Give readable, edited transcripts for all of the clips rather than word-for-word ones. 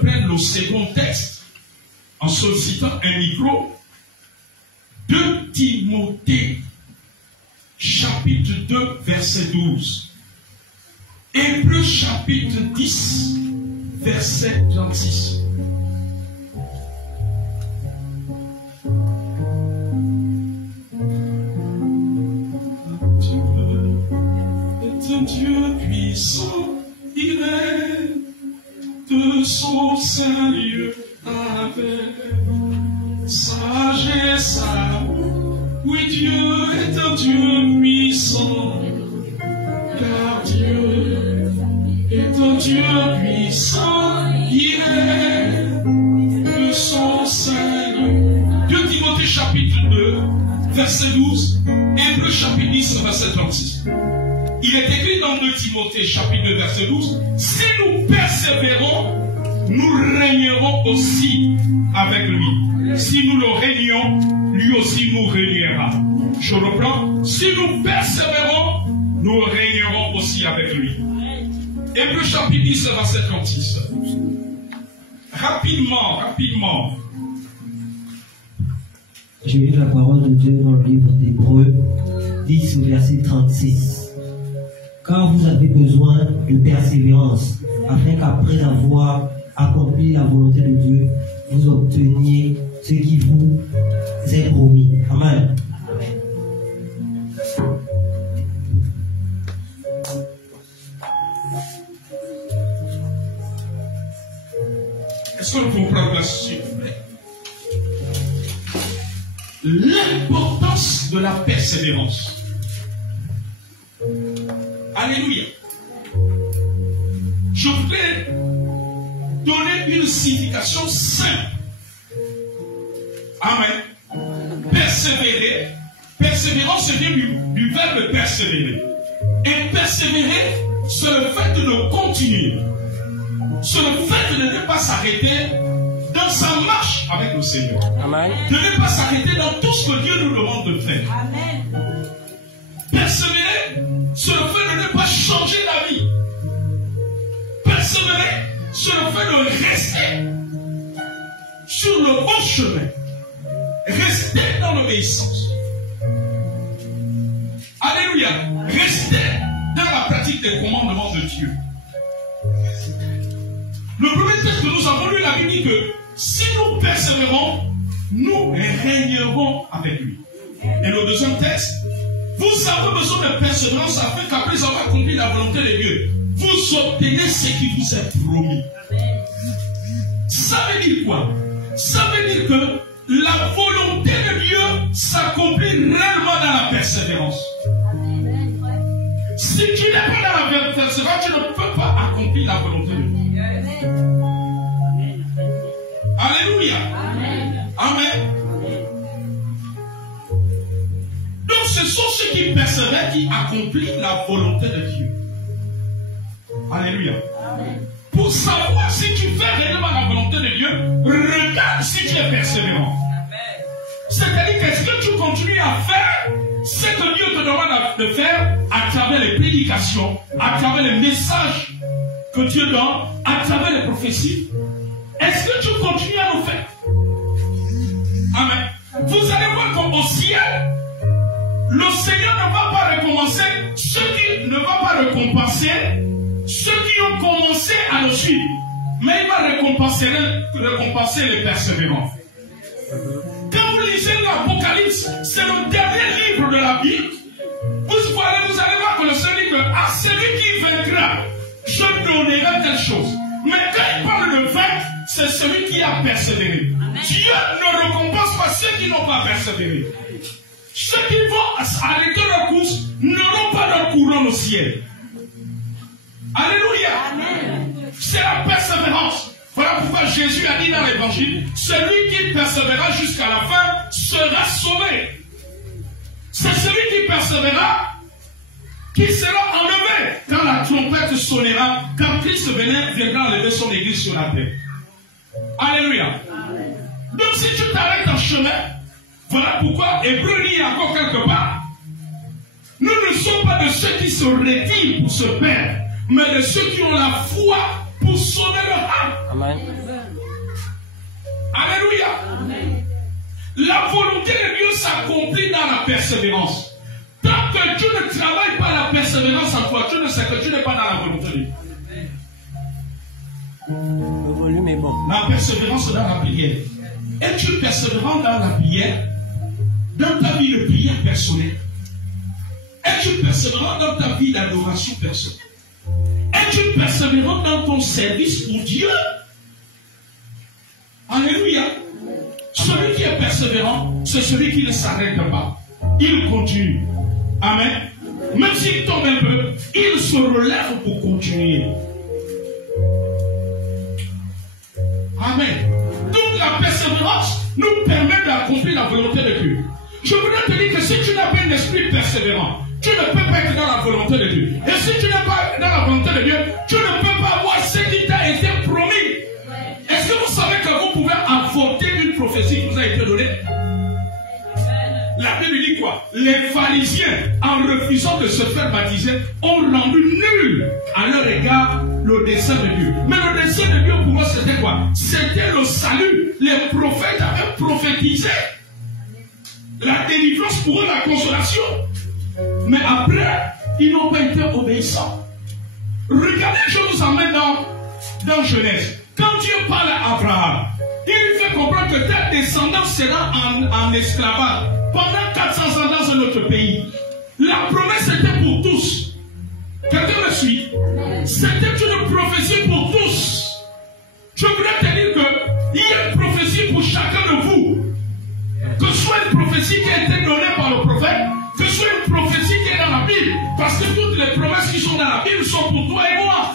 Prenne le second texte en sollicitant un micro. 2 Timothée chapitre 2 verset 12. Hébreux chapitre 10 verset 36. Dieu puissant, il est de son Seigneur avec sagesse. Oui, Dieu est un Dieu puissant, car Dieu est un Dieu puissant, il est de son Seigneur. 2 Timothée chapitre 2, verset 12, Hébreux chapitre 10, verset 36. Il est écrit dans 2 Timothée chapitre 2 verset 12, si nous persévérons, nous régnerons aussi avec lui. Si nous le régnons, lui aussi nous régnera. Je reprends, si nous persévérons, nous régnerons aussi avec lui. Hébreux chapitre 10 verset 36. Rapidement. Je lis la parole de Dieu dans le livre d'Hébreux 10 verset 36. car vous avez besoin de persévérance, afin qu'après avoir accompli la volonté de Dieu, vous obteniez ce qui vous est promis. Amen. Est-ce que nous pouvons prendre place, s'il vous plaît? L'importance de la persévérance. Alléluia. Je voudrais donner une signification simple. Amen. Persévérer. Persévérance vient du verbe persévérer. Et persévérer, c'est le fait de continuer. C'est le fait de ne pas s'arrêter dans sa marche avec le Seigneur. Amen. De ne pas s'arrêter dans tout ce que Dieu nous demande de faire. Amen. Persévérer, c'est le fait de ne pas changer la vie. Persévérer, c'est le fait de rester sur le bon chemin. Rester dans l'obéissance. Alléluia. Rester dans la pratique des commandements de Dieu. Le premier texte que nous avons lu, la Bible dit que si nous persévérons, nous régnerons avec lui. Et le deuxième texte, vous avez besoin de persévérance afin qu'après avoir accompli la volonté de Dieu, vous obtenez ce qui vous est promis. Ça veut dire quoi? Ça veut dire que la volonté de Dieu s'accomplit réellement dans la persévérance. Si tu n'es pas dans la persévérance, tu ne peux pas accomplir la volonté de Dieu. Alléluia. Amen. Donc ce sont ceux qui persévèrent qui accomplissent la volonté de Dieu. Alléluia. Pour savoir si tu fais réellement la volonté de Dieu, regarde si tu es persévérant. C'est-à-dire qu'est-ce que tu continues à faire ce que Dieu te demande de faire à travers les prédications, à travers les messages que Dieu donne, à travers les prophéties. Est-ce que tu continues à le faire? Amen. Vous allez voir qu'au ciel, le Seigneur ne va pas récompenser ceux qui ne va pas récompenser ceux qui ont commencé à le suivre, mais il va récompenser les persévérants. Quand vous lisez l'Apocalypse, c'est le dernier livre de la Bible. Vous allez voir que le Seigneur dit que à celui qui vaincra, je donnerai telle chose. Mais quand il parle de vaincre, c'est celui qui a persévéré. Amen. Dieu ne récompense pas ceux qui n'ont pas persévéré. Ceux qui vont arrêter leur course n'auront pas leur couronne au ciel. Alléluia. Amen. C'est la persévérance. Voilà pourquoi Jésus a dit dans l'évangile, celui qui persévérera jusqu'à la fin sera sauvé. C'est celui qui persévérera qui sera enlevé quand la trompette sonnera, quand Christ viendra enlever son église sur la terre. Alléluia. Amen. Donc si tu t'arrêtes en chemin, voilà pourquoi Hébreu dit encore quelque part, nous ne sommes pas de ceux qui se retirent pour se perdre, mais de ceux qui ont la foi pour sauver leur âme. Amen. Alléluia. Amen. La volonté de Dieu s'accomplit dans la persévérance. Tant que tu ne travailles pas la persévérance en toi, tu ne sais que tu n'es pas dans la volonté de Dieu. Le volume est bon. La persévérance dans la prière. Es-tu persévérant dans la prière? Dans ta vie de prière personnelle? Es-tu persévérant dans ta vie d'adoration personnelle? Es-tu persévérant dans ton service pour Dieu? Alléluia. Celui qui est persévérant, c'est celui qui ne s'arrête pas. Il continue. Amen. Même s'il tombe un peu, il se relève pour continuer. Amen. Donc la persévérance nous permet d'accomplir la volonté de Dieu. Je voudrais te dire que si tu n'as pas un esprit persévérant, tu ne peux pas être dans la volonté de Dieu. Et si tu n'es pas dans la volonté de Dieu, tu ne peux pas avoir ce qui t'a été promis. Est-ce que vous savez que vous pouvez avorter une prophétie qui vous a été donnée? La Bible dit quoi? Les pharisiens, en refusant de se faire baptiser, ont rendu nul à leur égard le dessein de Dieu. Mais le dessein de Dieu pour eux, c'était quoi? C'était le salut. Les prophètes avaient prophétisé la délivrance pour eux, la consolation. Mais après, ils n'ont pas été obéissants. Regardez, je vous emmène dans Genèse. Quand Dieu parle à Abraham, il lui fait comprendre que ta descendance sera en esclavage pendant 400 ans dans un autre pays. La promesse était pour tous. Quelqu'un me suit? C'était une prophétie pour tous. Je voudrais te dire qu'il y a une prophétie pour chacun de vous. Que ce soit une prophétie qui a été donnée par le prophète, que ce soit une prophétie qui est dans la Bible. Parce que toutes les promesses qui sont dans la Bible sont pour toi et moi.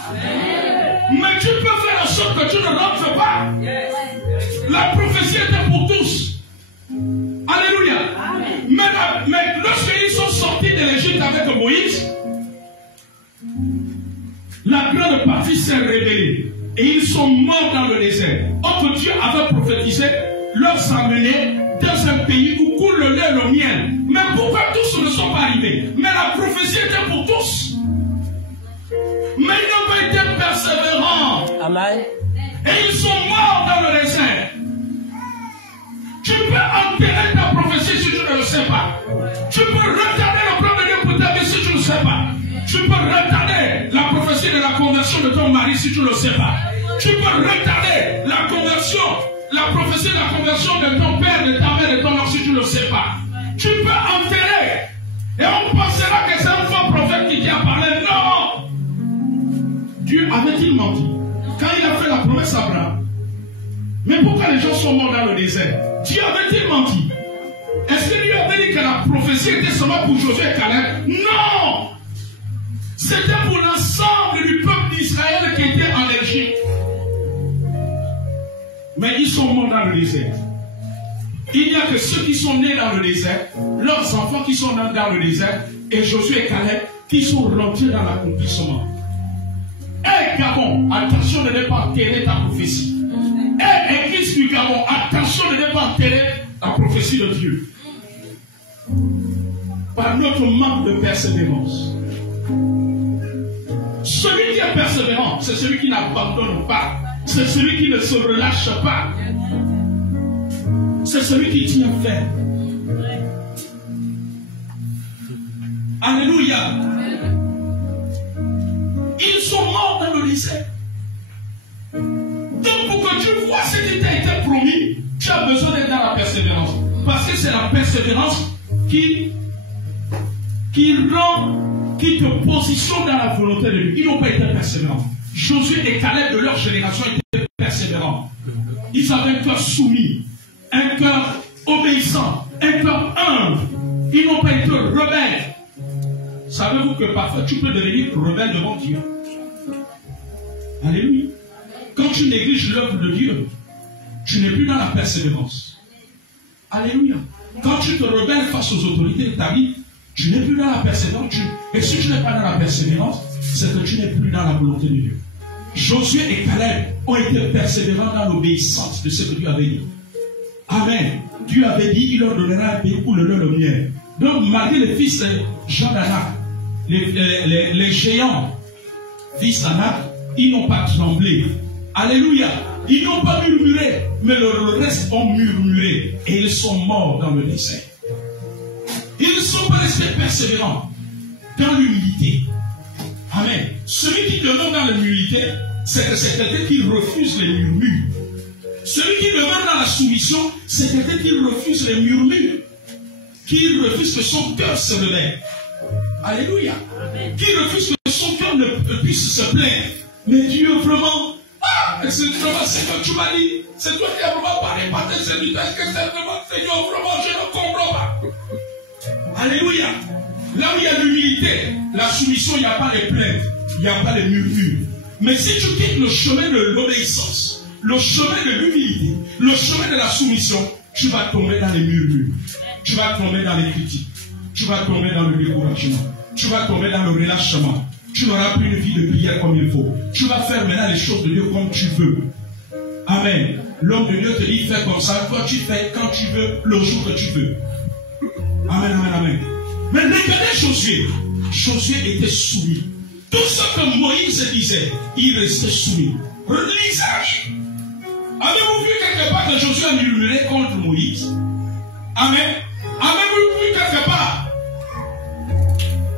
Mais tu peux faire en sorte que tu ne rentres pas. La prophétie était pour tous. Alléluia. Mais lorsqu'ils sont sortis de l'Égypte avec Moïse, la grande partie s'est révélée. Et ils sont morts dans le désert. Or que Dieu avait prophétisé, leur amener dans un pays où coule le lait et le miel. Mais pourquoi tous ne sont pas arrivés? Mais la prophétie était pour tous. Mais ils n'ont pas été persévérants. Amen. Et ils sont morts dans le désert. Tu peux enterrer ta prophétie si tu ne le sais pas. Tu peux retarder le plan de Dieu pour ta vie si tu ne le sais pas. Tu peux retarder la prophétie de la conversion de ton mari si tu ne le sais pas. Tu peux retarder la conversion, la prophétie de la conversion de ton père, de ta mère, de ton oncle si tu ne le sais pas. Tu peux enterrer. Et on pensera que c'est un faux prophète qui t'a parlé. Non! Dieu avait-il menti quand il a fait la promesse à Abraham? Mais pourquoi les gens sont morts dans le désert? Dieu avait-il menti? Est-ce que Dieu avait dit que la prophétie était seulement pour Josué et Caleb? Non! C'était pour l'ensemble du peuple d'Israël qui était en Égypte. Mais ils sont morts dans le désert. Il n'y a que ceux qui sont nés dans le désert, leurs enfants qui sont dans le désert, et Josué et Caleb qui sont rentrés dans l'accomplissement. Hé Gabon, attention de ne pas enterrer ta prophétie. Hé Église du Gabon, attention de ne pas enterrer la prophétie de Dieu. Par notre manque de persévérance. Celui qui est persévérant, c'est celui qui n'abandonne pas. C'est celui qui ne se relâche pas. C'est celui qui tient ferme. Alléluia. Ils sont morts dans le désert. Donc pour que tu vois ce qui t'a été promis, tu as besoin d'être dans la persévérance. Parce que c'est la persévérance qui te positionne dans la volonté de Dieu. Ils n'ont pas été persévérants. Josué et Caleb de leur génération étaient persévérants. Ils avaient un cœur soumis, un cœur obéissant, un cœur humble. Ils n'ont pas été rebelles. Savez-vous que parfois tu peux devenir rebelle devant Dieu? Alléluia. Quand tu négliges l'œuvre de Dieu, tu n'es plus dans la persévérance. Alléluia. Quand tu te rebelles face aux autorités de ta vie, tu n'es plus dans la persévérance. Et si tu n'es pas dans la persévérance, c'est que tu n'es plus dans la volonté de Dieu. Josué et Caleb ont été persévérants dans l'obéissance de ce que Dieu avait dit. Amen. Dieu avait dit, il leur donnera un pays où le lait et le miel. Donc, malgré les fils de Jean d'Anak, les géants, fils d'Anak, ils n'ont pas tremblé. Alléluia. Ils n'ont pas murmuré, mais le reste ont murmuré. Et ils sont morts dans le désert. Ils ne sont pas restés persévérants dans l'humilité. Amen. Celui qui demeure dans l'humilité, c'est que c'est quelqu'un qui refuse les murmures. Celui qui demeure dans la soumission, c'est quelqu'un qui refuse les murmures. Qui refuse que son cœur se réveille. Alléluia. Amen. Qui refuse que son cœur ne puisse se plaindre. Mais Dieu vraiment, c'est vraiment ce que tu m'as dit. C'est toi qui as vraiment parlé par tes serviteurs. Est-ce que c'est vraiment Seigneur, vraiment, je ne comprends pas. Alléluia. Là où il y a l'humilité, la soumission, il n'y a pas les plaintes, il n'y a pas les murmures. Mais si tu quittes le chemin de l'obéissance, le chemin de l'humilité, le chemin de la soumission, tu vas tomber dans les murmures. Tu vas tomber dans les critiques. Tu vas tomber dans le découragement. Tu vas tomber dans le relâchement. Tu n'auras plus une vie de prière comme il faut. Tu vas faire maintenant les choses de Dieu comme tu veux. Amen. L'homme de Dieu te dit, fais comme ça. Toi, tu fais quand tu veux, le jour que tu veux. Amen, amen, amen. Mais regardez Josué. Josué était soumis. Tout ce que Moïse disait, il restait soumis. Lisez. Avez-vous vu quelque part que Josué a murmuré contre Moïse? Amen. Avez-vous vu quelque part?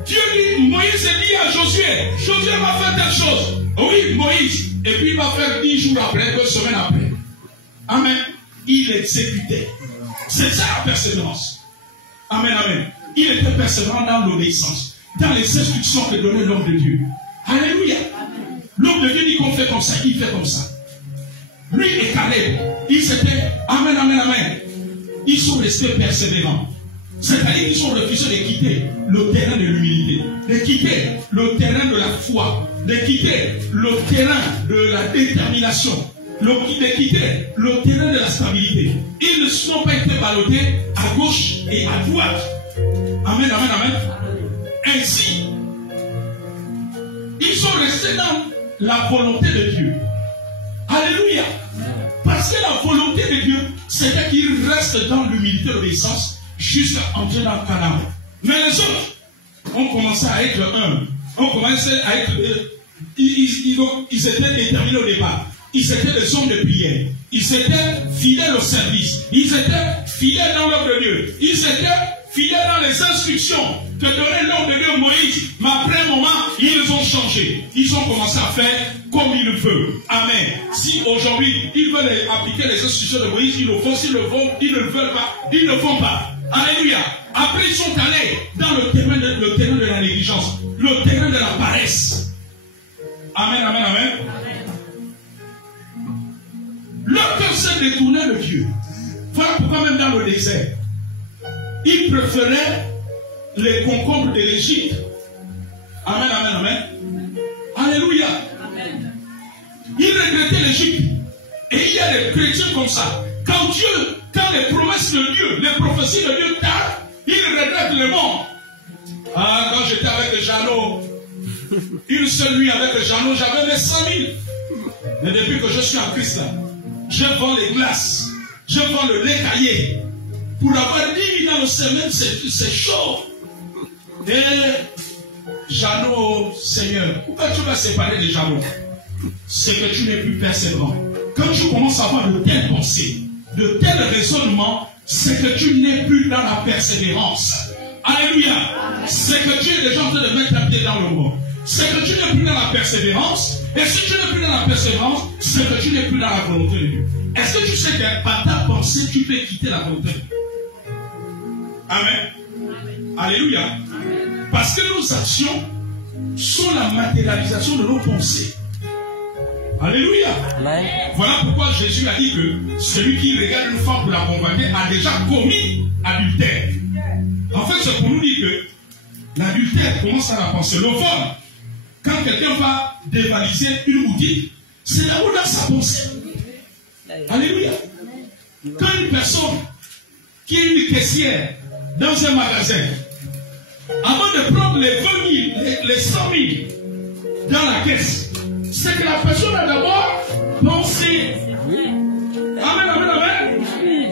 Dieu dit, Moïse Josué va faire telle chose. Oui, Moïse. Et puis il va faire 10 jours après, 2 semaines après. Amen. Il exécutait. C'est ça la persévérance. Amen, amen. Il était persévérant dans l'obéissance, dans les instructions que donnait l'homme de Dieu. Alléluia. L'homme de Dieu dit qu'on fait comme ça, il fait comme ça. Lui et Caleb, ils étaient, amen, amen, amen. Ils sont restés persévérants. C'est-à-dire qu'ils sont refusés de quitter le terrain de l'humilité, de quitter le terrain de la foi, de quitter le terrain de la détermination, de quitter le terrain de la stabilité. Ils ne sont pas été ballottés à gauche et à droite. Amen, amen, amen. Ainsi, ils sont restés dans la volonté de Dieu. Alléluia. Parce que la volonté de Dieu, c'est qu'ils restent dans l'humilité et l'obéissance jusqu'à entrer dans le Canaan. Mais les autres ont commencé à être humbles. On commençait à être... Ils étaient déterminés au départ. Ils étaient des hommes de prière. Ils étaient fidèles au service. Ils étaient fidèles dans l'œuvre de Dieu. Ils étaient fidèles dans les instructions que donnait l'homme de Dieu Moïse. Mais après un moment, ils ont changé. Ils ont commencé à faire comme ils le veulent. Amen. Si aujourd'hui, ils veulent appliquer les instructions de Moïse, ils le font. S'ils le font, ils ne le veulent pas. Ils ne le font pas. Alléluia. Après, ils sont allés dans le terrain de la négligence, le terrain de la paresse. Amen, amen, amen. Leur cœur s'est détourné de Dieu. Voilà pourquoi même dans le désert, ils préféraient les concombres de l'Égypte. Amen, amen, amen. Alléluia. Amen. Ils regrettaient l'Égypte. Et il y a des chrétiens comme ça. Quand les promesses de Dieu, les prophéties de Dieu tardent, ils regrettent le monde. Ah, quand j'étais avec Jeannot, une seule nuit avec Jeannot, j'avais mes 100 000. Mais depuis que je suis en Christ, je vends les glaces, je vends le lait caillé. Pour avoir 10 000 dans le semaine, c'est chaud. Et Jeannot, Seigneur, pourquoi tu vas séparer de Jeannot? C'est que tu n'es plus persévérant. Quand tu commences à avoir de telles pensées, de tels raisonnements, c'est que tu n'es plus dans la persévérance. Alléluia. C'est que tu es déjà en train de mettre un pied dans le mort. C'est que tu n'es plus dans la persévérance. Et si tu n'es plus dans la persévérance, c'est que tu n'es plus dans la volonté de Dieu. Est-ce que tu sais que par ta pensée, tu peux quitter la volonté de Dieu? Amen. Alléluia. Amen. Parce que nos actions sont la matérialisation de nos pensées. Alléluia. Amen. Voilà pourquoi Jésus a dit que celui qui regarde une femme pour la convoiter a déjà commis adultère. En fait, c'est pour nous dire que l'adultère commence à la pensée. Le vol, quand quelqu'un va dévaliser une boutique, c'est là où dans sa pensée. Alléluia. Quand une personne qui est une caissière dans un magasin, avant de prendre les 20 000, les 100 000 dans la caisse, c'est que la personne a d'abord pensé. Amen, amen, amen.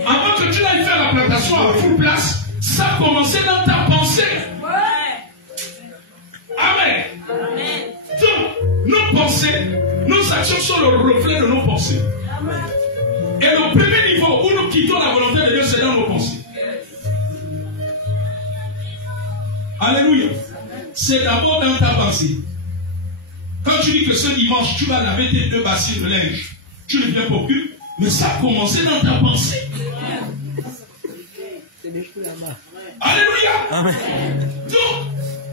Avant que tu ailles faire la plantation à full place, ça a commencé dans ta pensée. Amen. Donc, nos pensées, nos actions sont le reflet de nos pensées. Et le premier niveau où nous quittons la volonté de Dieu, c'est dans nos pensées. Alléluia. C'est d'abord dans ta pensée. Quand tu dis que ce dimanche, tu vas laver tes 2 bassines de linge, tu ne viens pas au culte, mais ça a commencé dans ta pensée. Alléluia. Amen. Donc,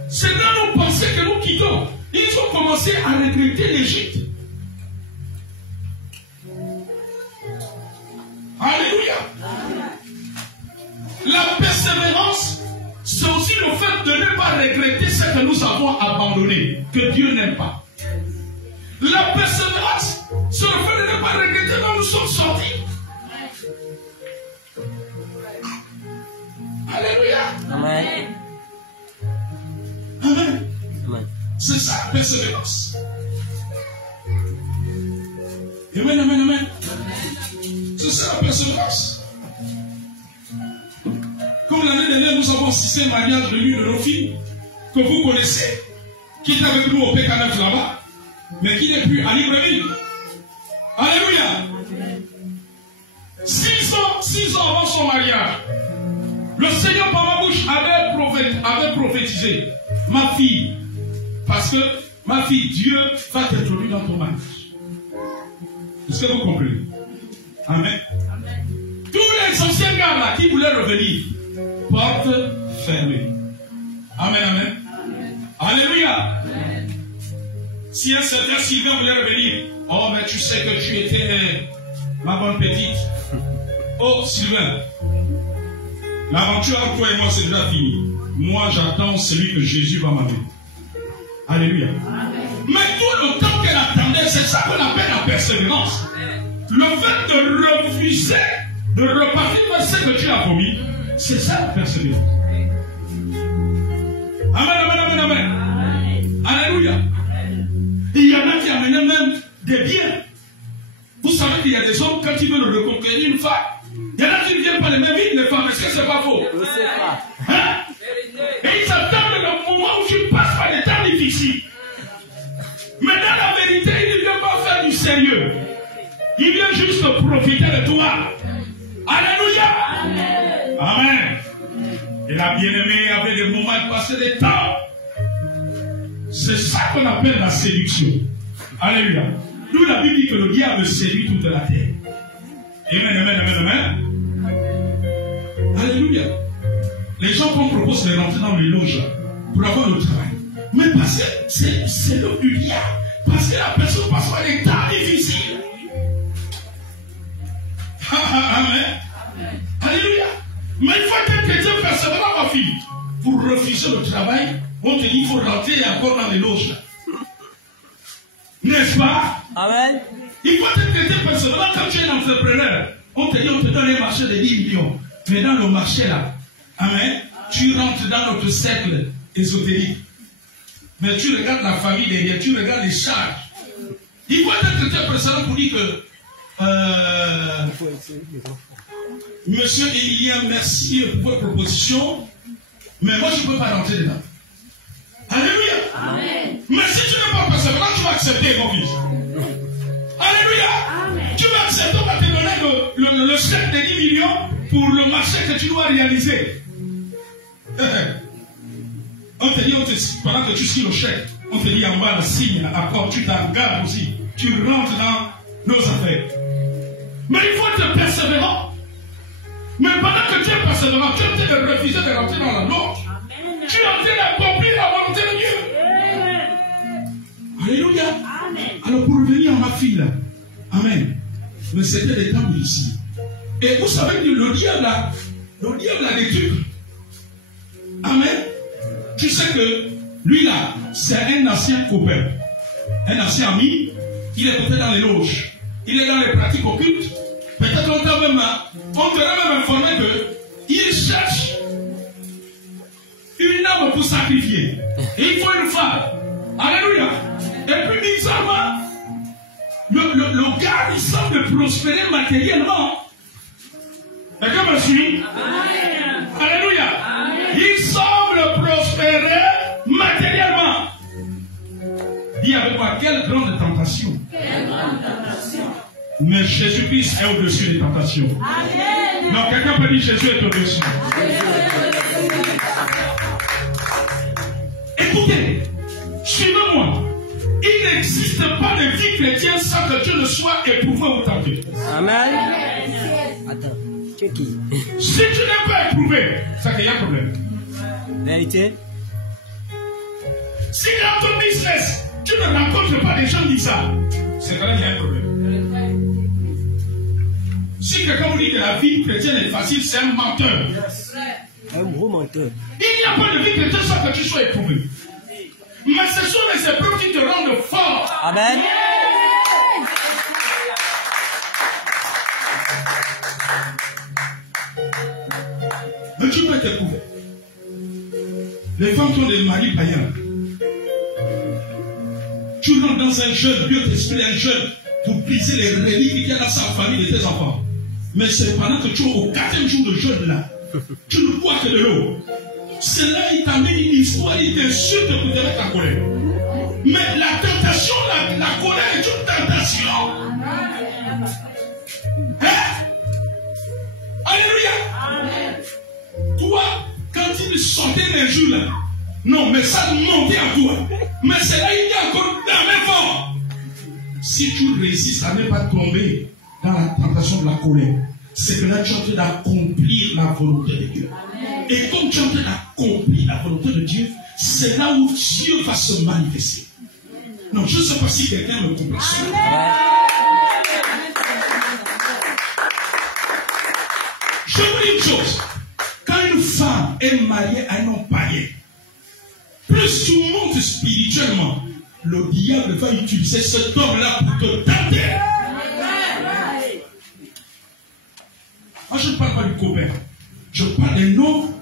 c'est dans nos pensées que nous quittons. Ils ont commencé à regretter l'Égypte. Alléluia. La persévérance, c'est aussi le fait de ne pas regretter ce que nous avons abandonné, que Dieu n'aime pas. La persévérance, c'est le fait de ne pas regretter quand nous sommes sortis. Alléluia. Amen. Amen. Amen. C'est ça, la persévérance. Amen, amen, amen. C'est ça, la persévérance. Comme l'année dernière, nous avons assisté au mariage de l'une de nos filles, que vous connaissez, qui est avec nous au PK9 là-bas, mais qui n'est plus à Libreville. Alléluia. 6 ans avant son mariage, le Seigneur par ma bouche avait prophétisé ma fille. Parce que Ma fille, Dieu va t'introduire dans ton mariage. Est-ce que vous comprenez? Amen. Tous les anciens gars là qui voulaient revenir, porte fermée. Amen, amen. Alléluia. Si un certain Sylvain voulait revenir, oh, mais tu sais que tu étais ma bonne petite. Oh, Sylvain, l'aventure entre toi et moi, c'est déjà fini. Moi, j'attends celui que Jésus va m'amener. Alléluia. Mais tout le temps qu'elle attendait, c'est ça qu'on appelle la persévérance. Le fait de refuser de repartir vers ce que tu as promis, c'est ça la persévérance. Amen, amen, amen, amen. Alléluia. Il y en a qui amenaient même des biens. Vous savez qu'il y a des hommes, quand ils veulent reconquérir une femme, il y en a qui ne viennent pas les mêmes vies, les femmes. Est-ce que c'est pas faux? Je ne sais pas. Hein? Et ils attendent le moment où tu passes par des temps difficiles. Mais dans la vérité, il ne vient pas faire du sérieux. Il vient juste profiter de toi. Alléluia. Amen. Amen. Et la bien-aimée avait des moments de passer des temps. C'est ça qu'on appelle la séduction. Alléluia. Nous, la Bible dit que le diable séduit toute la terre. Amen, amen, amen, amen. Alléluia. Les gens qu'on propose de rentrer dans les loges pour avoir le travail. Mais parce que c'est l'œuvre du diable. Parce que la personne passe par des temps difficiles. Amen. Alléluia. Mais il faut être chrétien persévérant, ma fille. Pour refuser le travail, on te dit qu'il faut rentrer encore dans les loges. N'est-ce pas? Amen. Il faut être chrétien persévérant quand tu es entrepreneur. On te dit, on te donne un marché de 10 millions. Mais dans le marché là, amen, tu rentres dans notre cercle ésotérique. Mais tu regardes la famille derrière, tu regardes les charges. Il faut être chrétien persévérant pour dire que Monsieur Elia, merci pour votre proposition, mais moi je ne peux pas rentrer dedans. Alléluia. Amen. Mais si tu n'es pas persévérant, tu vas accepter, mon fils. Alléluia. Amen. Tu vas accepter, on va te donner le chèque de 10 millions pour le marché que tu dois réaliser. On te dit, pendant que tu signes le chèque, on te dit en bas le signe, accord, tu t'engages aussi. Tu rentres dans nos affaires. Mais il faut être persévérant. Mais pendant que tu es persévérant, tu es en train de refuser de rentrer dans la norme. Tu es en train d'accomplir la volonté de Dieu. Alléluia. Amen. Alors pour revenir à ma fille là, amen. Mais c'était des temps difficiles. Et vous savez que le diable a des trucs. Amen. Tu sais que lui là, c'est un ancien copain, un ancien ami. Il est peut-être dans les loges, il est dans les pratiques occultes. Peut-être on t'aurait même informé qu'il cherche une âme pour sacrifier. Et il faut une femme. Alléluia. Et puis bizarrement, le gars il semble prospérer matériellement. Quelqu'un me suit? Alléluia. Il semble prospérer matériellement. Dis avec moi, quelle grande tentation. Quelle grande tentation. Mais Jésus-Christ est au-dessus des tentations. Amen. Donc quelqu'un peut dire Jésus est au-dessus. Écoutez, suivez-moi. Il n'existe pas de vie chrétienne sans que Dieu ne soit éprouvé ou tenté. Amen. Attends, tu es qui? Si tu n'es pas éprouvé, c'est qu'il y a un problème. Vérité. Si dans ton business, tu ne rencontres pas des gens qui savent, c'est quand même qu'il y a un problème. Si quelqu'un vous dit que la vie chrétienne est facile, c'est un menteur. Un gros menteur. Il n'y a pas de vie chrétienne sans que tu sois éprouvé. Mais ce sont les épreuves qui te rendent fort. Amen. Mais tu peux t'éprouver. Les femmes qui ont des maris païens. Tu rentres dans un jeûne, Dieu t'exprime un jeûne pour briser les reliques qu'il y a dans sa famille de tes enfants. Mais c'est pendant que tu es au 4e jour de jeûne là, tu ne bois que de l'eau. C'est là il t'amène une histoire, il t'insulte pour te mettre en colère. Mais la tentation, la colère est une tentation. Hein? Alléluia. Amen. Toi, quand il sortait les jours là, Non, mais ça montait à toi. Mais c'est là il y a encore dans le fond. Si tu résistes à ne pas tomber dans la tentation de la colère, c'est que là tu es en train d'accomplir la volonté de Dieu. Et comme tu es en train d'accomplir la volonté de Dieu, c'est là où Dieu va se manifester. Non, je ne sais pas si quelqu'un me comprend. Je vous dis une chose. Quand une femme est mariée à un homme païen, plus tu montes spirituellement, le diable va utiliser cet homme-là pour te tenter. Moi, je ne parle pas du copain. Je parle d'un homme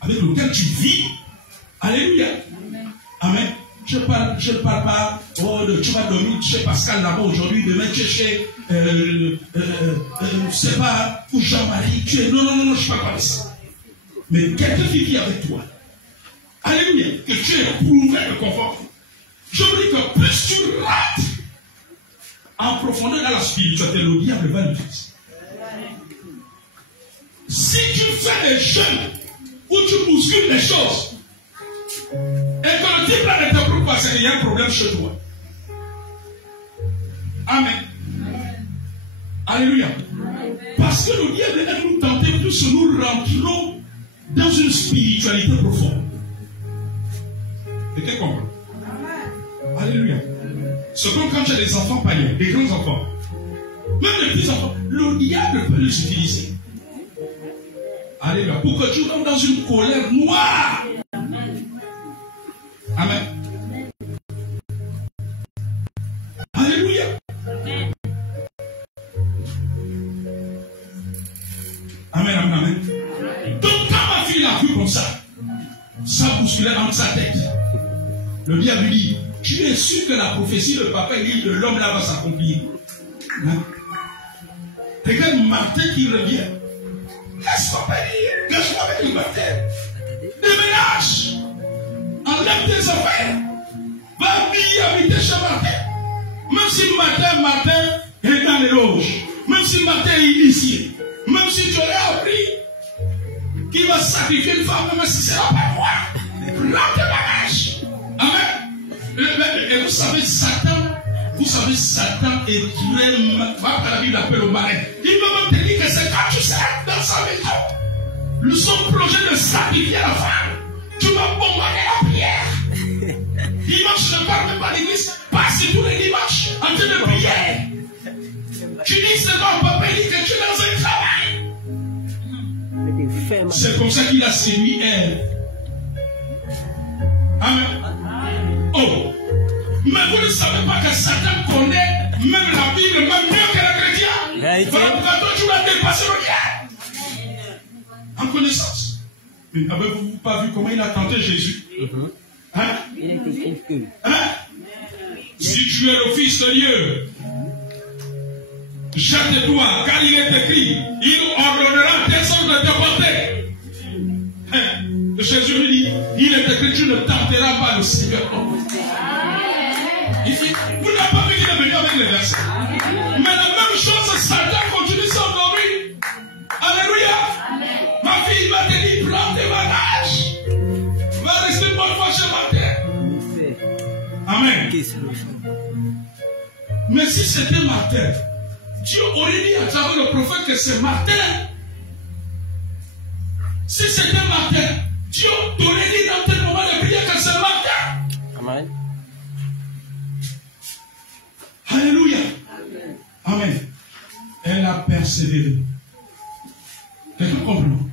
avec lequel tu vis. Alléluia. Amen. Je parle pas, oh, tu vas dormir chez Pascal là-bas aujourd'hui, demain tu es chez, je sais pas, où Jean-Marie, tu es. Non, je ne parle pas de ça. Mais quelqu'un qui vit avec toi. Alléluia. Que tu es éprouvé de confort. Je vous dis que plus tu rates en profondeur dans la spiritualité, le diable va l'utiliser. Si tu fais des jeûnes où tu bouscules les choses, et que le type là ne te prouve pas, c'est qu'il y a un problème chez toi. Amen. Alléluia. Parce que le diable est nous tenter plus que nous rentrons dans une spiritualité profonde. Quelqu'un comprend? Alléluia. C'est comme quand tu as des enfants païens, des grands enfants, même les petits enfants, le diable peut les utiliser. Alléluia. Pour que tu rentres dans une colère noire. Amen. Alléluia. Amen. Donc quand ma fille l'a vu comme ça bousculait dans sa tête. Le diable lui dit, tu es sûr que la prophétie de papa et de l'homme là va s'accomplir. Hein? Regarde Martin qui revient. Laisse-moi venir, Martin. Déménage. Enlève tes affaires. Va venir habiter chez Martin. Même si Martin est dans les loges. Même si Martin est initié. Même si tu aurais appris qu'il va sacrifier une femme, même si ce n'est pas moi. Prends tes bagages. Amen. Et vous savez, Satan est très... La Bible appelle au marin. Il va même te dire que c'est quand tu seras dans sa maison. Son projet de sacrifier la femme. Tu vas bombarder la prière. Dimanche, ne parle même pas l'église. Passe tous les dimanches en train de prier. Tu dis c'est bon, papa dit que tu es dans un travail. C'est comme ça qu'il a séduit Ève. Amen. Oh. Mais vous ne savez pas que Satan connaît même la Bible, même mieux que les chrétiens. Voilà pourquoi toi tu vas dépasser le diable. En connaissance. Mais avez-vous pas vu comment il a tenté Jésus? Hein? Si tu es le Fils de Dieu, jette-toi, car il est écrit, il ordonnera à tes anges de te porter. Jésus lui dit, il est écrit, tu ne tenteras pas le Seigneur. Vous n'avez pas vu qu'il est venu avec les versets. Mais la même chose, Satan continue son bruit. Alléluia. Ma fille va te dire, prends tes bagages. Va rester bonne fois chez ma terre. Amen. Mais si c'était Martin, Dieu aurait dit à travers le prophète que c'est Martin. Si c'était Martin, Dieu t'aurait dit dans tel moment de prière que c'est Martin. Amen. Alléluia. Amen. Elle a persévéré. Quelqu'un comprend?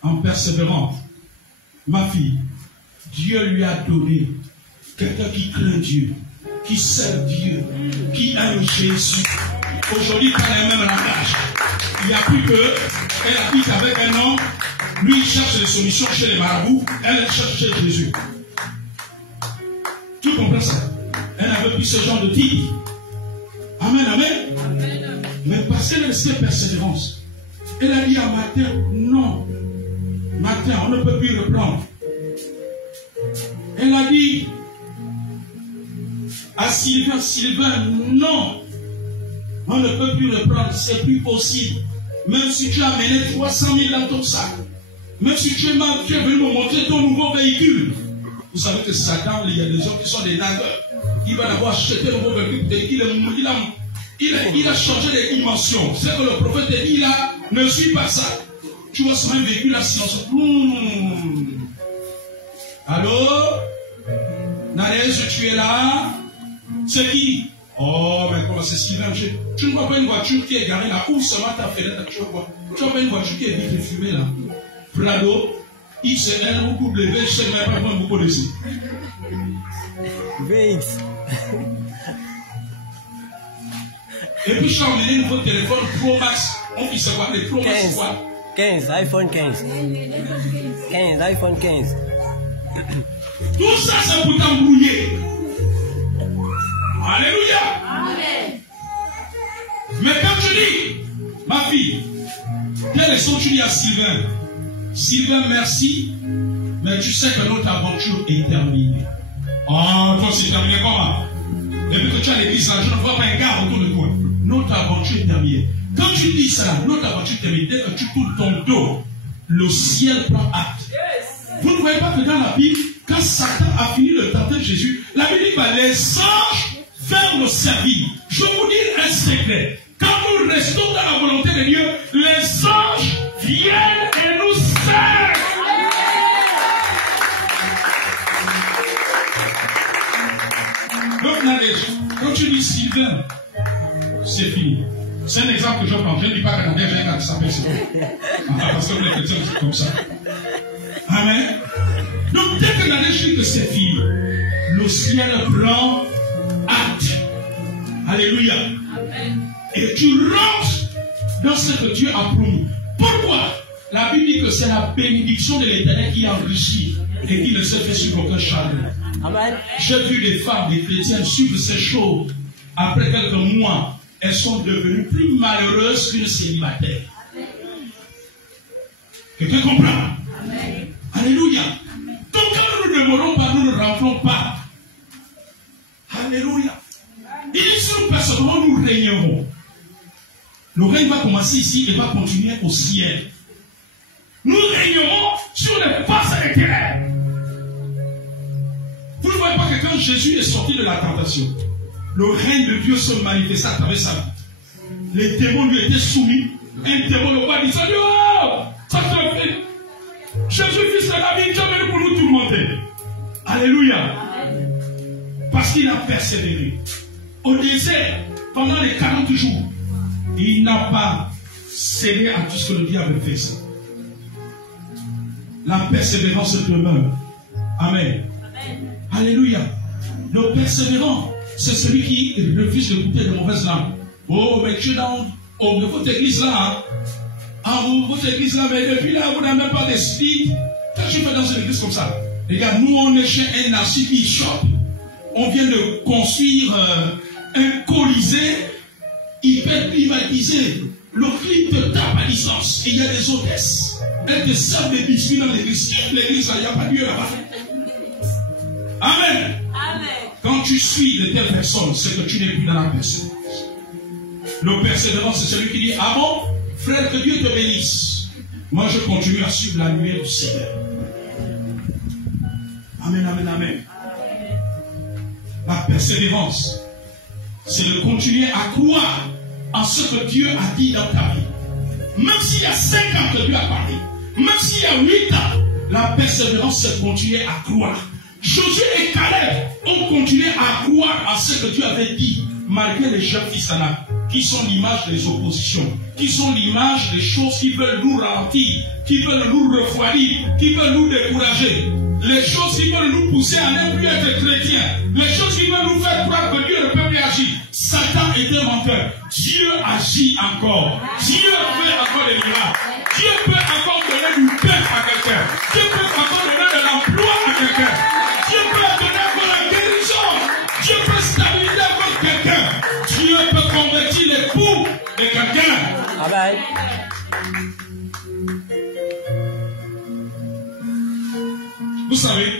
En persévérant, ma fille, Dieu lui a donné quelqu'un qui craint Dieu, qui sert Dieu, qui aime Jésus. Aujourd'hui, quand elle a le même langage, il n'y a plus que, elle habite avec un homme, lui il cherche des solutions chez les marabouts, elle cherche chez Jésus. Tu comprends ça? Elle n'avait plus ce genre de type. Amen, amen. Mais parce qu'elle est restée persévérance, elle a dit à Martin, non, Martin, on ne peut plus reprendre. Elle a dit à Sylvain, non, on ne peut plus reprendre, c'est plus possible. Même si tu as mené 300 000 dans ton sac, Même si tu es venu me montrer ton nouveau véhicule. Vous savez que Satan, il y a des gens qui sont des nagueurs. Il va d'abord acheter un nouveau véhicule. Il a changé les dimensions. C'est que le prophète a dit là, ne suis pas ça. Tu vois ce même véhicule là, silence. Allô? Nadège, tu es là? C'est qui? Oh, mais comment c'est Sylvain? Tu ne vois pas une voiture qui est garée là? Où seulement ta fenêtre? Tu vois pas une voiture qui est vitre fumée là? Prado, XL ou W, je ne sais même pas comment vous connaissez. VX. Et puis je suis emmené un nouveau téléphone Pro Max. On dit c'est quoi? Les Pro Max quoi? 15, iPhone 15. 15, iPhone 15. Tout ça c'est pour t'embrouiller. Alléluia. Amen. Mais quand tu dis, ma fille, quelle leçon tu dis à Sylvain? Sylvain, merci, mais tu sais que notre aventure est terminée. Oh, toi c'est terminé comment? Depuis que tu as l'église là, je ne vois pas un gars autour de toi. Notre aventure est terminée. Quand tu dis ça, notre aventure est terminée, dès que tu tournes ton dos, le ciel prend acte. Vous ne voyez pas que dans la Bible, quand Satan a fini de tenter Jésus, la Bible dit que les anges viennent nous servir. Je vous dis un secret. Quand nous restons dans la volonté de Dieu, les anges viennent et nous servent. Donc, quand tu dis Sylvain, c'est fini. C'est un exemple que je prends. Je ne dis pas que j'ai un gars qui s'appelle Sylvain. Parce que les chrétiens sont comme ça. Amen. Donc, dès que Nadège dit que c'est fini, le ciel prend acte. Alléluia. Amen. Et tu rentres dans ce que Dieu a promis. Pourquoi? La Bible dit que c'est la bénédiction de l'Éternel qui enrichit et qui ne se fait sur aucun chagrin. Amen. J'ai vu des femmes, des chrétiennes suivre ces choses. Après quelques mois, elles sont devenues plus malheureuses qu'une célibataire. Quelqu'un comprend? Amen. Alléluia. Donc quand nous ne demeurons pas, nous ne rentrons pas. Alléluia. Il dit si nous personnellement nous régnerons. Le règne va commencer ici et va continuer au ciel. Nous régnerons sur les faces des ténèbres. Vous ne voyez pas que quand Jésus est sorti de la tentation, le règne de Dieu se manifestait à travers sa vie. Les démons lui étaient soumis. Un démon le voit, dit oh, ça te fait. Jésus, fils de David, tu es venu pour nous tourmenter. Alléluia. Parce qu'il a persévéré. Au désert, pendant les 40 jours, il n'a pas cédé à tout ce que le diable fait. La persévérance demeure. Amen. Alléluia. Le persévérant, c'est celui qui refuse d'écouter de mauvaises langues. Oh, mais tu es dans votre église là. Votre église là, mais depuis là, vous n'avez même pas d'esprit. Quand tu fais dans une église comme ça, les gars, nous on est chez un archi shop. On vient de construire un colisée hyper climatisé. Le clip te tape à distance. Et il y a des hôtesses. Elles te servent des biscuits dans l'église. L'église, il n'y a pas de Dieu là-bas. Amen. Amen. Quand tu suis de telles personnes, c'est que tu n'es plus dans la persévérance. Le persévérant, c'est celui qui dit, ah bon, frère, que Dieu te bénisse. Moi, je continue à suivre la lumière du Seigneur. Amen, amen, amen. La persévérance, c'est de continuer à croire en ce que Dieu a dit dans ta vie. Même s'il y a 5 ans que Dieu a parlé, même s'il y a 8 ans, la persévérance, c'est de continuer à croire. Josué et Caleb ont continué à croire en ce que Dieu avait dit, malgré les jeunes fils d'Anak, qui sont l'image des oppositions, qui sont l'image des choses qui veulent nous ralentir, qui veulent nous refroidir, qui veulent nous décourager. Les choses qui veulent nous pousser à ne plus être chrétiens, les choses qui veulent nous faire croire que Dieu ne peut plus agir. Satan était menteur. Dieu agit encore. Dieu fait encore des miracles. Dieu peut encore donner du pain à quelqu'un. Dieu peut encore donner de l'emploi à quelqu'un. Dieu peut donner encore la guérison. Dieu peut stabiliser encore quelqu'un. Dieu peut convertir l'époux de quelqu'un. Amen. Vous savez,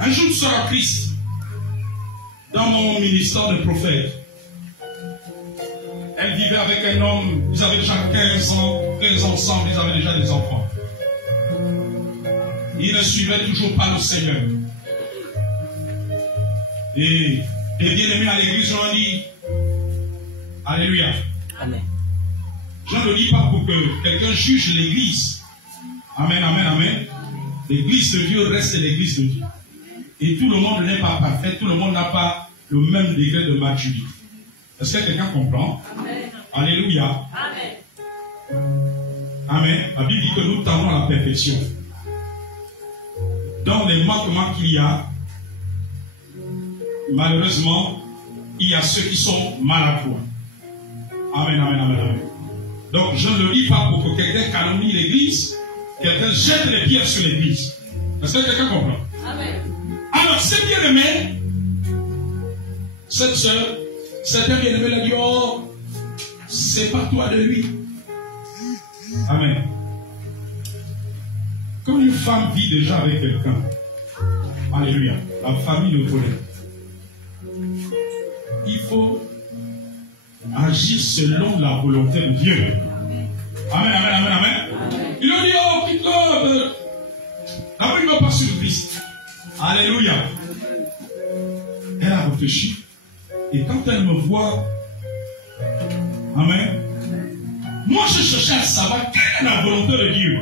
un jour, sœur à Christ, dans mon ministère de prophète, elle vivait avec un homme, ils avaient déjà 15 ans, 15 ans ensemble, ils avaient déjà des enfants. Ils ne suivaient toujours pas le Seigneur. Et les bien-aimés à l'église, j'en dis, alléluia. Amen. Je ne le dis pas pour que quelqu'un juge l'église. Amen, amen, amen. L'église de Dieu reste l'église de Dieu. Et tout le monde n'est pas parfait, tout le monde n'a pas le même degré de maturité. Est-ce que quelqu'un comprend? Amen. Alléluia. Amen. Amen. La Bible dit que nous tendons à la perfection. Dans les manquements qu'il y a, malheureusement, il y a ceux qui sont maladroits. Amen, amen, amen, amen. Donc, je ne le dis pas pour que quelqu'un calomnie l'église, quelqu'un jette les pierres sur l'église. Est-ce que quelqu'un comprend? Amen. Alors, c'est bien aimé. Cette soeur, cet bien-aimé l'a dit, oh, c'est pas toi de lui. Amen. Quand une femme vit déjà avec quelqu'un, alléluia, la famille le connaît. Il faut agir selon la volonté de Dieu. Amen, amen, amen, amen. Il a dit, oh, quitte-le. D'abord, il ne va pas sur Christ. Alléluia. Elle a réfléchi. Et quand elle me voit, amen, moi je cherchais à savoir quelle est la volonté de Dieu.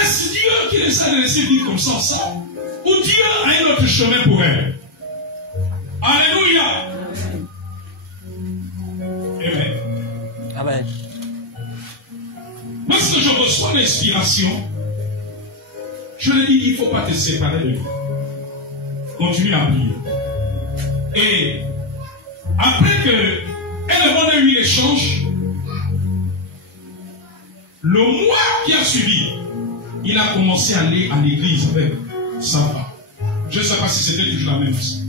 Est-ce Dieu qui les a laissés vivre comme ça, ou Dieu a un autre chemin pour elle? Alléluia. Amen. Amen. Lorsque je reçois l'inspiration, je lui dis, il ne faut pas te séparer de lui. Continue à prier. Et après que elle a eu l'échange, le mois qui a suivi, il a commencé à aller à l'église avec sa femme. Je ne sais pas si c'était toujours la même chose.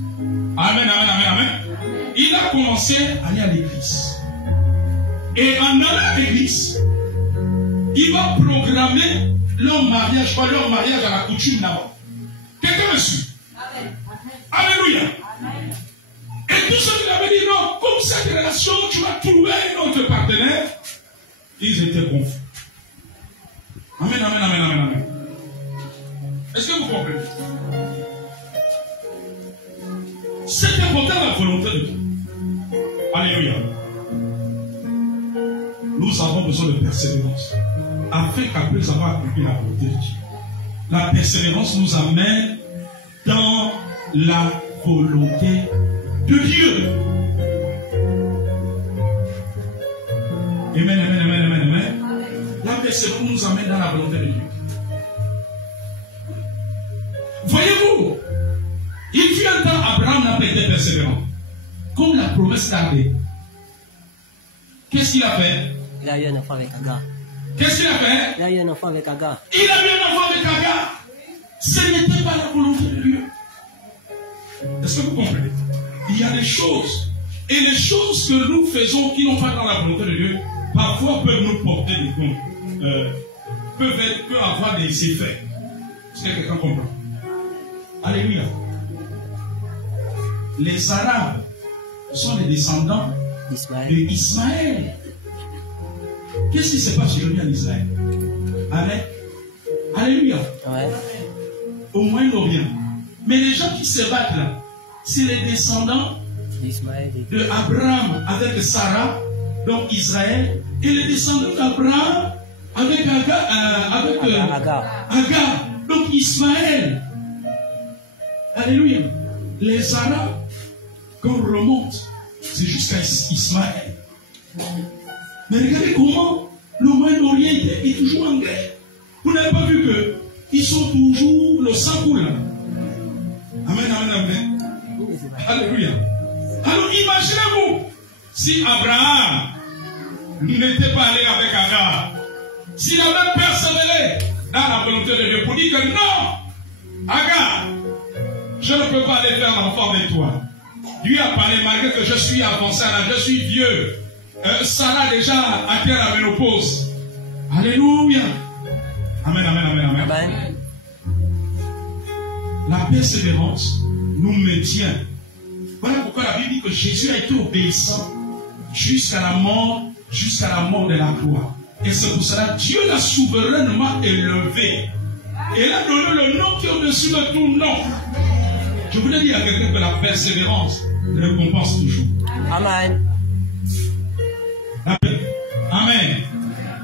Amen, amen, amen, amen. Il a commencé à aller à l'église. Et en allant à l'église, il va programmer leur mariage, pas leur mariage à la coutume là-bas. Quelqu'un me suit? Alléluia. Et tout ce qu'il avait dit, non, comme cette relation, tu vas trouver un autre partenaire. Ils étaient confus. Amen, amen, amen, amen, amen. Est-ce que vous comprenez? C'est important la volonté de Dieu. Alléluia. Nous avons besoin de persévérance. Afin qu'après avoir accompli la volonté de Dieu, la persévérance nous amène dans la volonté de Dieu. Amen, amen, amen, amen, amen. La persévérance nous amène dans la volonté de Dieu. Voyez-vous, il fut un temps, Abraham n'a pas été persévérant. Comme la promesse tardait. Qu'est-ce qu'il a fait? Il a eu un enfant avec Agar. Qu'est-ce qu'il a fait? Il a eu un enfant avec Agar. Il a eu un enfant avec Agar. Ce n'était pas la volonté de Dieu. Est-ce que vous comprenez? Il y a des choses. Et les choses que nous faisons qui n'ont pas dans la volonté de Dieu, parfois peuvent nous porter des comptes. Peuvent avoir des effets. Est-ce que quelqu'un comprend? Alléluia. Les Arabes sont les descendants d'Ismaël. Qu'est-ce qui se passe aujourd'hui en Israël? Amen. Alléluia. Ouais. Au Moyen-Orient. Mais les gens qui se battent là, c'est les descendants de Abraham avec Sarah, donc Israël, et les descendants d'Abraham avec Agar, donc Ismaël. Alléluia. Les Arabes, quand on remonte, c'est jusqu'à Ismaël. Mais regardez comment le Moyen-Orient est toujours en guerre. Vous n'avez pas vu qu'ils sont toujours le sang coule. Amen, amen, amen. Alléluia. Alors imaginez-vous si Abraham n'était pas allé avec Agar, s'il avait persévéré dans la volonté de Dieu pour dire que non, Agar, je ne peux pas aller faire l'enfant avec toi. Dieu a parlé malgré que je suis avancé là, je suis vieux. Sarah déjà atteint la ménopause. Alléluia. Amen, amen, amen, amen. Amen. La persévérance nous maintient. Voilà pourquoi la Bible dit que Jésus a été obéissant jusqu'à la mort de la croix. Et c'est pour cela que Dieu l'a souverainement élevé. Et il a donné le nom qui est au-dessus de tout nom. Je voulais dire à quelqu'un que la persévérance récompense toujours. Amen. Amen. Amen.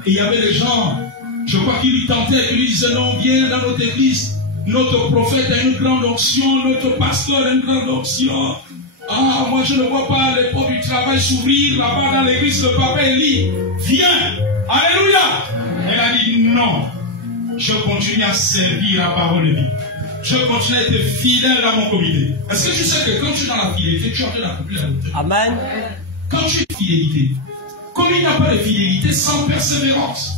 Et il y avait des gens, je crois qu'ils lui tentaient, qu'ils lui disaient non, viens dans notre église. Notre prophète a une grande onction, notre pasteur a une grande onction. Ah, moi je ne vois pas les portes du travail s'ouvrir là-bas dans l'église de Papa Élie. Viens. Alléluia. Elle a dit non. Je continue à servir la parole de vie. Je continue à être fidèle à mon comité. Est-ce que tu sais que quand tu es dans la fidélité, tu es en train d'accomplir la volonté? Amen. Quand tu es fidélité, comme il n'y a pas de fidélité sans persévérance.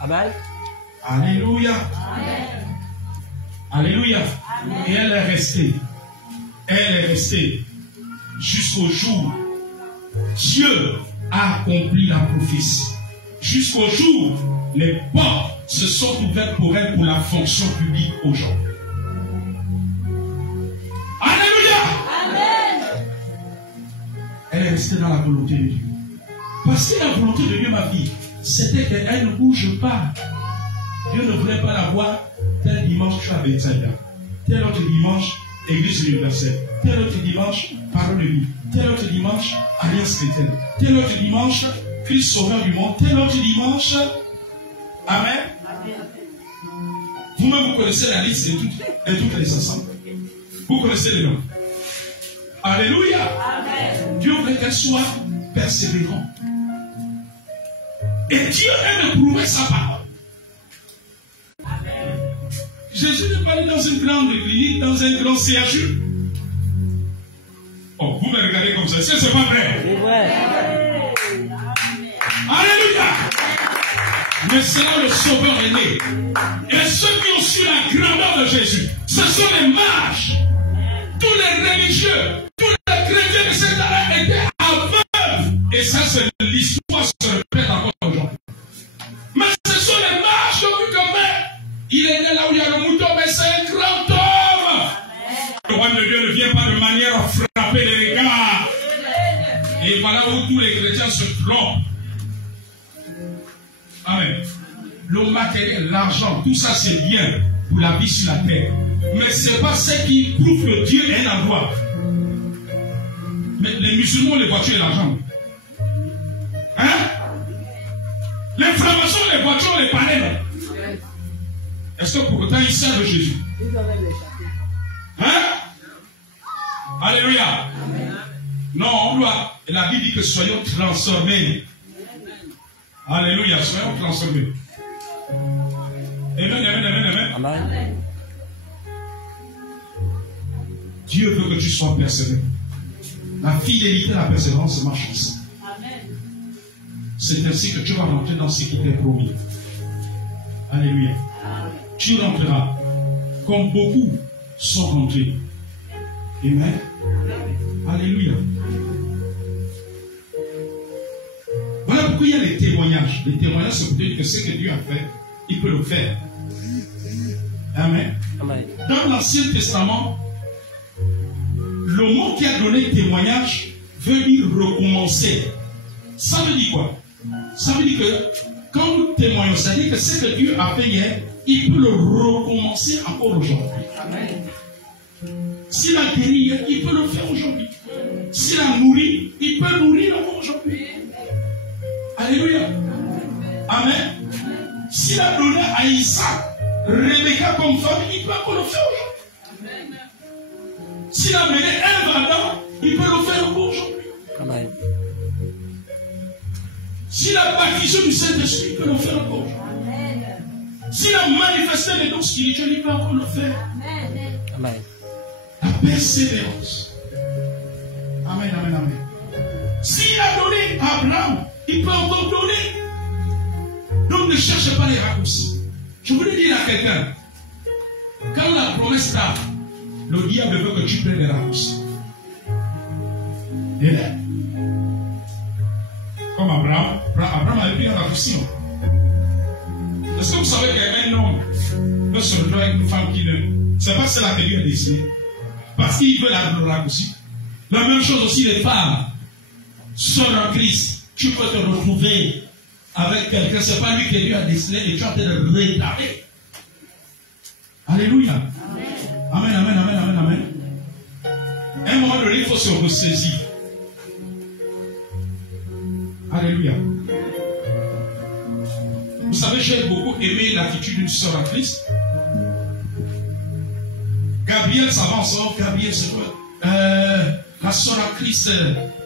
Amen. Alléluia. Amen. Alléluia. Amen. Et elle est restée. Elle est restée jusqu'au jour Dieu a accompli la prophétie. Jusqu'au jour les portes se sont ouvertes pour elle pour la fonction publique aujourd'hui. Alléluia. Amen. Elle est restée dans la volonté de Dieu. Parce que la volonté de Dieu, ma fille, c'était qu'elle ne bouge pas. Dieu ne voulait pas la voir tel dimanche, tu as Bethsaida. Tel autre dimanche, Église universelle. Tel autre dimanche, parole de vie. Tel autre dimanche, alliance chrétienne. Tel autre dimanche, Christ sauveur du monde. Tel autre dimanche, Amen. Vous-même, vous connaissez la liste de toutes les ensembles. Vous connaissez les noms. Alléluia. Amen. Dieu veut qu'elle soit persévérante. Et Dieu aime éprouver sa parole. Amen. Jésus n'est pas allé dans une grande clinique, dans un grand CHU. Oh, vous me regardez comme ça. C'est pas vrai. C'est vrai. Alléluia. Mais c'est là le Sauveur est né. Et ceux qui ont su la grandeur de Jésus, ce sont les mages. Tous les religieux, tous les chrétiens de cette année étaient aveugles. Et ça, c'est l'histoire se répète encore aujourd'hui. Mais ce sont les mages qui ont vu que il est né là où il y a le mouton, mais c'est un grand homme. Le royaume de Dieu ne vient pas de manière à frapper les regards. Et voilà où tous les chrétiens se trompent. Amen. Le matériel, l'argent, tout ça c'est bien pour la vie sur la terre. Mais ce n'est pas ce qui prouve que Dieu est un endroit. Mais les musulmans, les voitures et l'argent. Hein? Les francs-maçons, les voitures, les palais. Est-ce que pour autant ils servent Jésus? Hein? Alléluia. Non, on doit. Et la Bible dit que soyons transformés. Alléluia, soyons transformés. Amen, amen, amen, amen. Amen. Dieu veut que tu sois persévérant. La fidélité et la persévérance marchent ensemble. C'est ainsi que tu vas rentrer dans ce qui t'est promis. Alléluia. Amen. Tu rentreras comme beaucoup sont rentrés. Amen. Alléluia. Voilà pourquoi il y a les témoignages. Les témoignages, c'est pour dire que ce que Dieu a fait, il peut le faire. Amen. Amen. Dans l'Ancien Testament, le mot qui a donné témoignage veut dire recommencer. Ça veut dire quoi? Ça veut dire que quand nous témoignons, ça veut dire que ce que Dieu a fait hier, il peut le recommencer encore aujourd'hui. Amen. S'il a guéri hier, il peut le faire aujourd'hui. S'il a nourri, il peut nourrir encore aujourd'hui. Alléluia. Amen. S'il a donné à Isaac, Rebecca comme femme, il peut encore le faire aujourd'hui. S'il a mené un Adam, il peut le faire encore aujourd'hui. Amen. S'il a baptisé du Saint-Esprit, il peut le faire encore aujourd'hui. S'il a manifesté les dons spirituels, il peut encore le faire. Amen. La persévérance. Amen, amen, amen. S'il a donné à Abraham, il peut encore donner. Donc ne cherche pas les raccourcis. Je voulais dire à quelqu'un, quand la promesse tarde, le diable veut que tu prennes les raccourcis. Et là, comme Abraham avait pris un raccourci. Est-ce que vous savez qu'un homme peut se retrouver avec une femme qui ne... C'est pas celle que Dieu a décidé. Parce qu'il veut le raccourci. La même chose aussi les femmes. sœur en Christ, tu peux te retrouver avec quelqu'un, ce n'est pas lui qui lui a destiné et tu es en train de réclamer. Alléluia. Amen, amen, amen, amen, amen. À un moment donné, il faut se ressaisir. Alléluia. Vous savez, j'ai beaucoup aimé l'attitude d'une sœur en Christ. Gabriel, ça va ensemble. Gabriel, c'est toi. La sœur en Christ,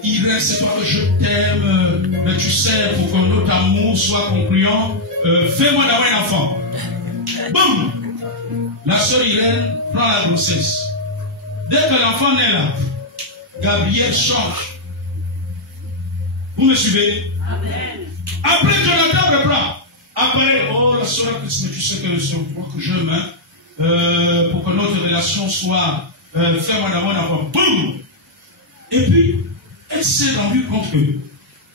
Irène, c'est toi que je t'aime. Tu sais, pour que notre amour soit concluant, fais-moi d'avoir un enfant. Boum! La sœur Irène prend la grossesse. Dès que l'enfant naît là, Gabriel change. Vous me suivez? Amen. Après, Jonathan reprend. Après, oh la sœur en Christ, mais tu sais que le seul point que j'aime, pour que notre relation soit fais-moi d'avoir un enfant. Boum! Et puis, elle s'est rendue compte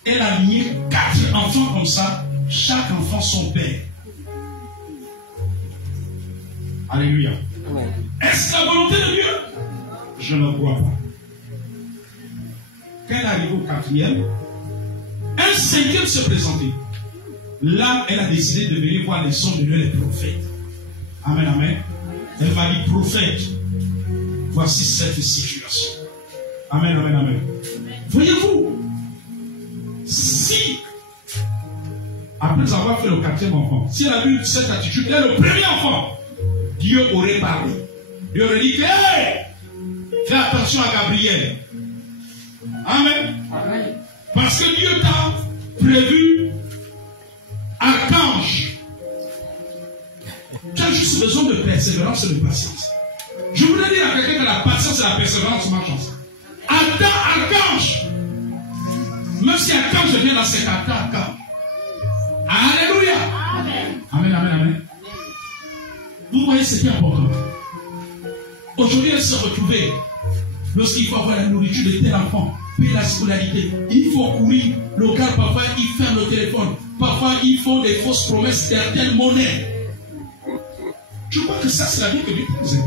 qu'elle a mis 4 enfants comme ça, chaque enfant son père. Alléluia. Est-ce la volonté de Dieu? Je ne crois pas. Quand elle arrive au 4e, un 5e se présentait. Là, elle a décidé de venir voir les sons de Dieu, les prophètes. Amen, amen. Elle m'a dit, prophète, voici cette situation. Amen, amen, amen. Voyez-vous, si, après avoir fait le 4e enfant, si elle a eu cette attitude, dès le premier enfant, Dieu aurait parlé. Dieu aurait dit, hey, fais attention à Gabriel. Amen. Amen. Parce que Dieu t'a prévu archange. Tu as juste besoin de persévérance et de patience. Je voudrais dire à quelqu'un que la patience et la persévérance marchent ensemble. Attends archange. Même si archange vient dans cet archange. Alléluia. Amen. Amen, amen, amen. Vous voyez ce qui est important. Aujourd'hui, elle se retrouvait lorsqu'il faut avoir la nourriture de tel enfant, payer la scolarité. Il faut courir. Le gars, parfois, il ferme le téléphone. Parfois, ils font des fausses promesses d'interne monnaie. Tu crois que ça, c'est la vie que Dieu te faisait?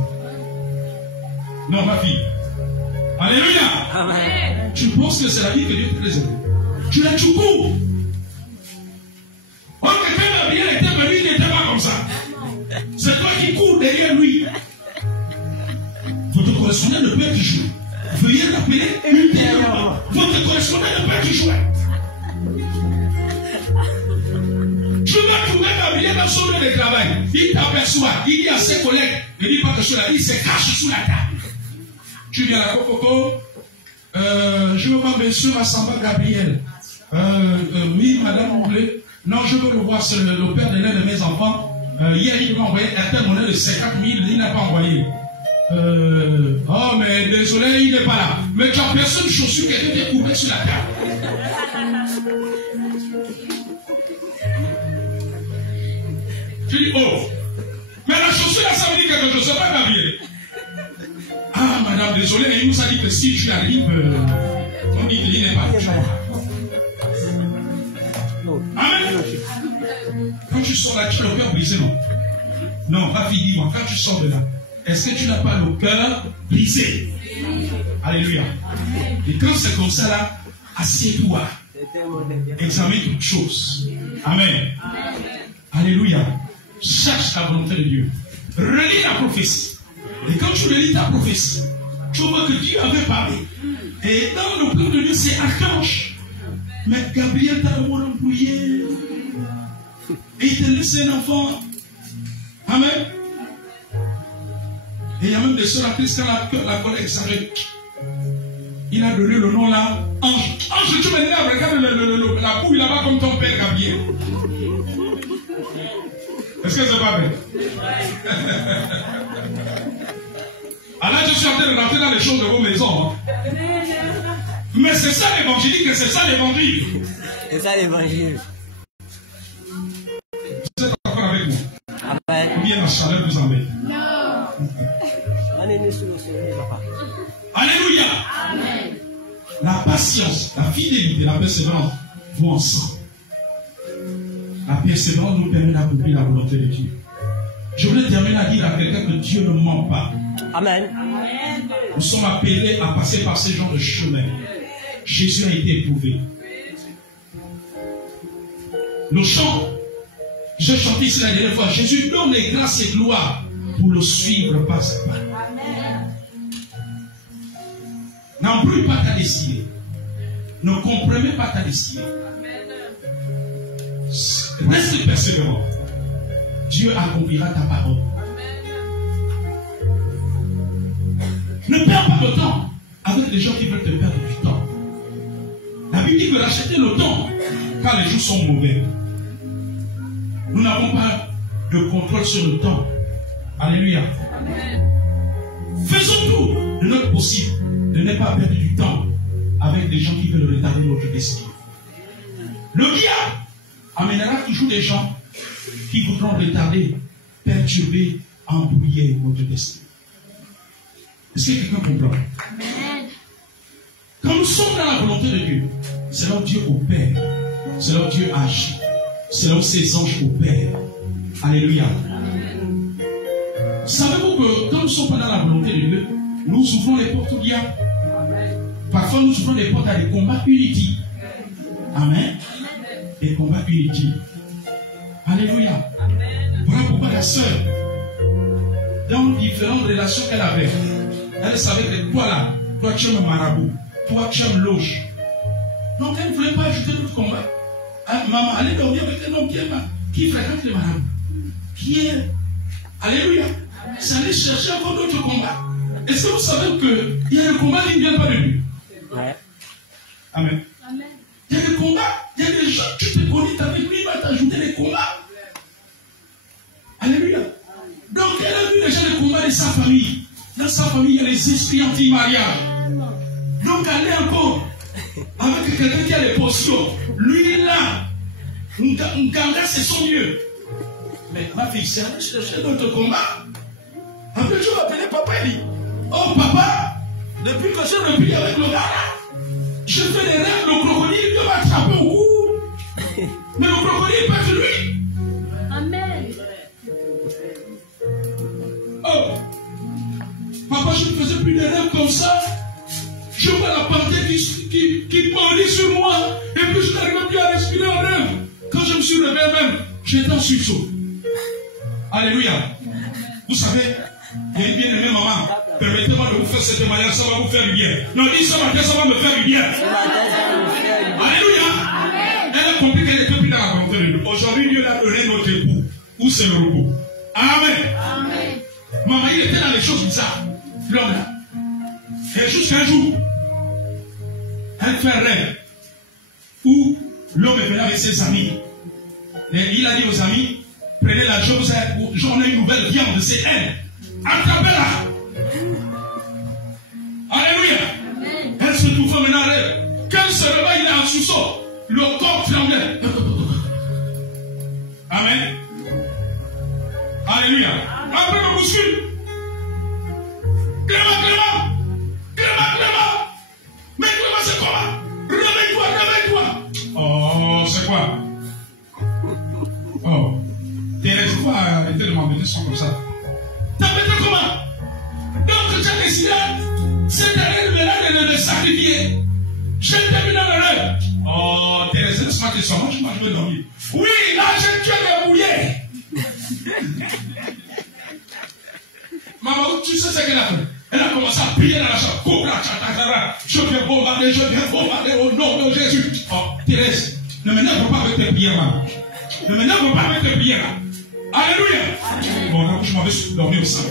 Non, ma fille. Alléluia. Amen. Tu penses que c'est la vie que Dieu te faisait? Tu la cours. Quand quelqu'un Gabriel était venu, il n'était pas comme ça. C'est toi qui cours derrière lui. Votre correspondant ne peut être joué. Veuillez l'appeler ultérieurement. Votre correspondant ne peut être joué. Tu vas trouver Gabriel dans son lieu de travail. Il t'aperçoit. Il dit à ses collègues, ne dis pas que cela, il se cache sous la table. Tu viens à Coco. Je veux voir monsieur Massamba Gabriel. Oui, madame, vous voulez? Non, je veux le voir, c'est le père de l'un de mes enfants. Hier, il m'a envoyé un tel monnaie de 50 000, il n'a pas envoyé. Oh, mais désolé, il n'est pas là. Mais tu as personne de chaussures qui était courbée sur la table. Tu dis, oh, mais la chaussure là, ça veut dire quelque chose, c'est pas Gabriel. Ah, madame, désolé, il nous a dit que si tu arrives, on dit qu'il n'est pas là. Amen. Quand tu sors là, tu as le cœur brisé, non? Non, ma fille, dis-moi, quand tu sors de là, est-ce que tu n'as pas le cœur brisé? Alléluia. Et quand c'est comme ça là, assieds-toi. Examine toutes choses. Amen. Alléluia. Cherche la volonté de Dieu. Relis la prophétie. Et quand tu relis ta prophétie, tu vois que Dieu avait parlé. Et dans le plan de Dieu, c'est archange. Mais Gabriel t'a embrouillé. Et il t'a laissé un enfant. Amen. Et il y a même des sœurs à Christ quand la collègue savait. Il a donné le nom là. Ange. Ange, tu m'énerves. Regarde la boue là-bas comme ton père Gabriel. Est-ce que c'est pas vrai? Alors je suis en train de rentrer dans les choses de vos maisons. Hein. Mais c'est ça l'évangile, c'est ça l'évangile. C'est ça l'évangile. Vous êtes encore avec moi? Amen. Combien la chaleur vous emmène? Non. Alléluia. Amen. La patience, la fidélité, la persévérance vont ensemble. La persévérance nous permet d'accomplir la volonté de Dieu. Je voulais terminer à dire à quelqu'un que Dieu ne ment pas. Amen. Nous sommes appelés à passer par ces genres de chemins. Jésus a été éprouvé. Le chant, j'ai chanté ici la dernière fois, Jésus donne les grâces et gloires pour le suivre pas à pas. N'embrouille pas ta destinée. Ne comprenez pas ta destinée. Reste persévérant. Dieu accomplira ta parole. Ne perds pas le temps avec les gens qui veulent te perdre du temps. La Bible dit que racheter le temps car les jours sont mauvais. Nous n'avons pas de contrôle sur le temps. Alléluia. Amen. Faisons tout de notre possible de ne pas perdre du temps avec des gens qui veulent retarder notre destinée. Le diable amènera toujours des gens qui voudront retarder, perturber, embrouiller notre destinée. Est-ce que quelqu'un comprend? Amen. Quand nous sommes dans la volonté de Dieu, c'est là où Dieu opère, c'est là où Dieu agit, c'est là où ses anges opèrent. Alléluia. Amen. Savez-vous que quand nous sommes pas dans la volonté de Dieu, nous ouvrons les portes au diable. Parfois nous ouvrons les portes à des combats inutiles. Amen. Des combats inutiles. Alléluia. Amen. Voilà pourquoi la sœur, dans différentes relations qu'elle avait, elle savait que toi là, toi tu aimes marabout, toi tu aimes loge. Donc elle ne voulait pas ajouter d'autres combats. Maman, allez dormir avec un homme qui fréquente les marabouts. Qui est. Alléluia. C'est aller chercher encore d'autres combats. Est-ce que vous savez qu'il y a des combats qui ne viennent pas de lui? Amen. Amen. Il y a des combats, il y a des gens, tu te connais avec lui, il va t'ajouter des combats. Alléluia. Donc elle a vu déjà les combats de sa famille. Dans sa famille, il y a les esprits anti-mariage. Donc elle est encore avec quelqu'un qui a les potions. Lui là, Nganga c'est son mieux. Mais ma fille, c'est aller chercher notre combat. Après je vais appeler papa et dit, oh papa, depuis que je me prie avec le gars là, je fais des rêves, le crocodile il va attraper au cou. Mais le crocodile pas de lui. Amen. Oh, papa, je ne faisais plus des rêves comme ça. Je vois la panthère qui mordit sur moi. Et puis je n'arrivais plus à respirer en rêve. Quand je me suis réveillé même, j'étais en sursaut. Alléluia. Vous savez, il y a une bien-aimée maman. Permettez-moi de vous faire cette manière, ça va vous faire du bien. Non, dis ce matin, ça va me faire du bien. Alléluia. Elle a compris qu'elle était plus dans la volonté de Dieu. Aujourd'hui, Dieu a donné notre époux. Où c'est le repos? Amen. Amen. Maman, il était dans les choses bizarres. L'homme là. Et jusqu'un jour, elle fait un rêve où l'homme est venu avec ses amis. Et il a dit aux amis, prenez la chose, j'en ai une nouvelle viande, c'est elle. Attrapez-la. Alléluia. Amen. Elle se trouve maintenant en rêve. Quand elle se réveille, il est en sous-sol. Le corps tremblait. Amen. Alléluia. Après le bouscule. Clément. Mais Clément, c'est quoi? Réveille-toi. Oh, c'est quoi? Oh. Thérèse, il faut arrêter de m'embêter sans comme ça. T'embêter comment? Donc, tu as décidé, cette année, de me sacrifier. Je t'ai dans le rêve. Oh, Thérèse, laisse-moi que ça. Moi, je vais dormir. Oui, là, tu es débrouillé. Maman, tu sais ce qu'elle a fait? Elle a commencé à prier dans la chambre. Je vais bombarder au nom de Jésus. Oh, Thérèse, ne m'énerve pas avec tes prières, maman. Ne m'énerve pas avec tes prières. Alléluia. Bon, là, je m'en vais dormir au sein.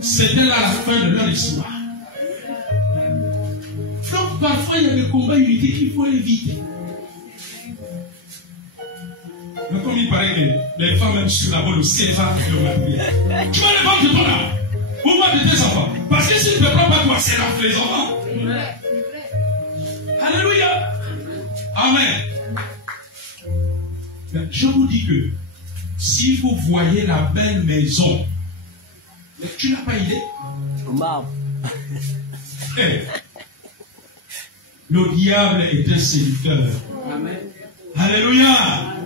C'était là la fin de leur histoire. Donc, parfois, il y a des combats inutiles qu'il faut éviter. Mais comme il paraît que les femmes, même sur la voie, le ciel va de la prière. Tu vas les vendre de ton âme. Ou pas de tes enfants. Parce que s'il ne te prend pas toi, c'est là les enfants. Alléluia. Amen. Mais je vous dis que si vous voyez la belle maison, tu n'as pas idée. Hey. Le diable est un séducteur. Amen. Alléluia.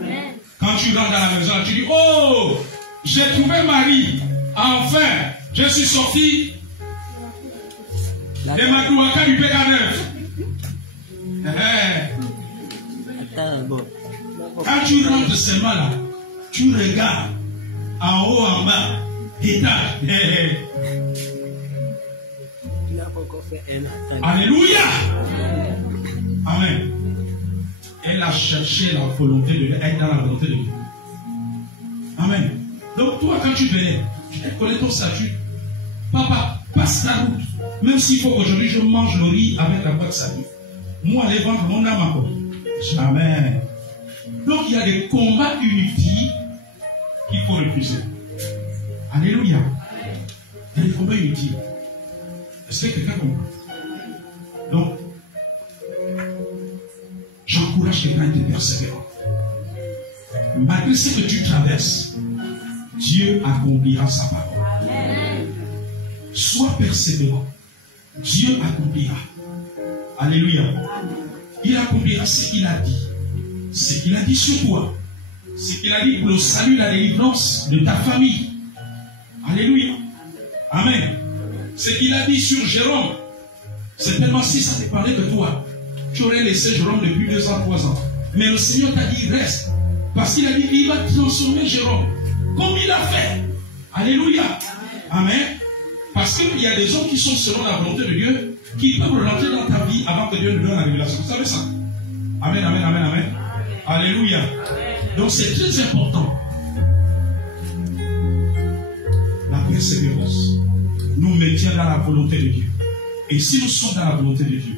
Amen. Quand tu rentres dans la maison, tu dis, oh, j'ai trouvé Marie. Enfin, je suis sorti de ma douaka du Péca 9. tu rentres seulement là, tu regardes en haut, en bas, étage. Alléluia. Amen. Elle a cherché la volonté de Dieu. Elle est dans la volonté de Dieu. Amen. Donc toi, quand tu venais, tu connais ton statut. Papa, passe ta route. Même s'il faut qu'aujourd'hui je mange le riz avec la boîte salée. Moi, aller vendre mon âme encore. Jamais. Donc il y a des combats inutiles qu'il faut refuser. Alléluia. Il y a des combats inutiles. Est-ce que quelqu'un comprend? Donc, j'encourage quelqu'un à être persévérant. Malgré ce que tu traverses, Dieu accomplira sa parole. Sois persévérant. Dieu accomplira. Alléluia. Il accomplira ce qu'il a dit. Ce qu'il a dit sur toi. Ce qu'il a dit pour le salut, la délivrance de ta famille. Alléluia. Amen. Ce qu'il a dit sur Jérôme. Certainement si ça dépendait de toi, tu aurais laissé Jérôme depuis 2 ans, 3 ans. Mais le Seigneur t'a dit reste. Parce qu'il a dit qu'il va transformer Jérôme. Comme il a fait. Alléluia. Amen. Parce qu'il y a des hommes qui sont selon la volonté de Dieu, qui peuvent rentrer dans ta vie avant que Dieu nous donne la révélation. Vous savez ça? Amen, amen, amen, amen. Alléluia. Donc c'est très important. La persévérance nous maintient dans la volonté de Dieu. Et si nous sommes dans la volonté de Dieu,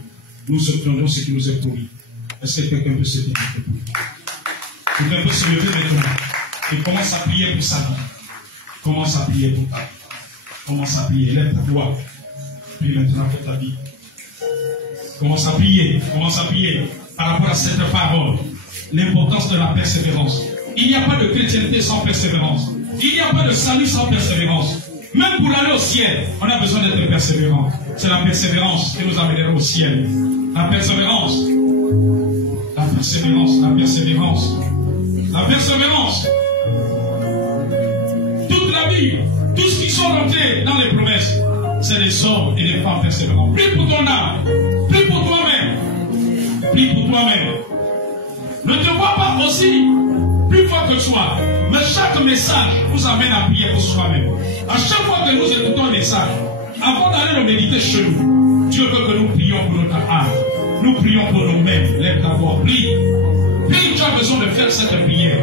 nous obtiendrons ce qui nous est promis. Est-ce que quelqu'un peut se dire? Quelqu'un peut se lever maintenant et commence à prier pour sa vie. Commence à prier pour ta vie. Commence à prier. Lève ta voix. Prie maintenant pour ta vie. Commence à prier. Commence à prier par rapport à cette parole. L'importance de la persévérance. Il n'y a pas de chrétienté sans persévérance. Il n'y a pas de salut sans persévérance. Même pour aller au ciel, on a besoin d'être persévérant. C'est la persévérance qui nous amènera au ciel. La persévérance. La persévérance. La persévérance. La persévérance. Toute la Bible, tous ceux qui sont rentrés dans les promesses, c'est des hommes et des femmes persévérants. Prie pour ton âme. Prie pour toi-même. Prie pour toi-même. Ne te vois pas aussi plus fort que toi. Mais chaque message nous amène à prier pour soi-même. À chaque fois que nous écoutons un message, avant d'aller le méditer chez nous, Dieu veut que nous prions pour notre âme. Nous prions pour nous-mêmes. Lève ta voix. Prie. Prie, tu as besoin de faire cette prière.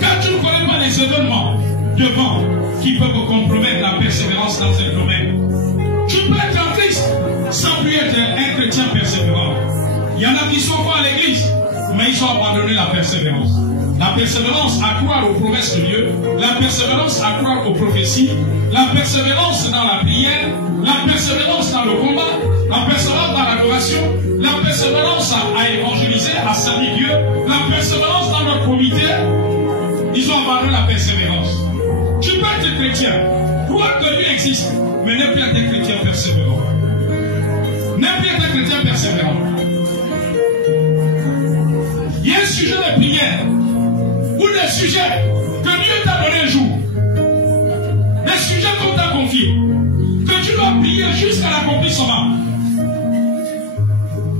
Car tu ne connais pas les événements devant qui peuvent compromettre la persévérance dans un domaine. Tu peux être en Christ sans plus être un chrétien persévérant. Il y en a qui sont pas à l'église, mais ils ont abandonné la persévérance. La persévérance à croire aux promesses de Dieu, la persévérance à croire aux prophéties, la persévérance dans la prière, la persévérance dans le combat, la persévérance dans l'adoration, la persévérance à évangéliser, à servir Dieu, la persévérance dans leur comité. Ils ont abandonné la persévérance. Tu peux être chrétien, croire que Dieu existe, mais ne plus être chrétien persévérant. Ne plus être chrétien persévérant. Il y a un sujet de prière ou des sujets que Dieu t'a donné un jour. Des sujets qu'on t'a confiés, que tu dois prier jusqu'à l'accomplissement.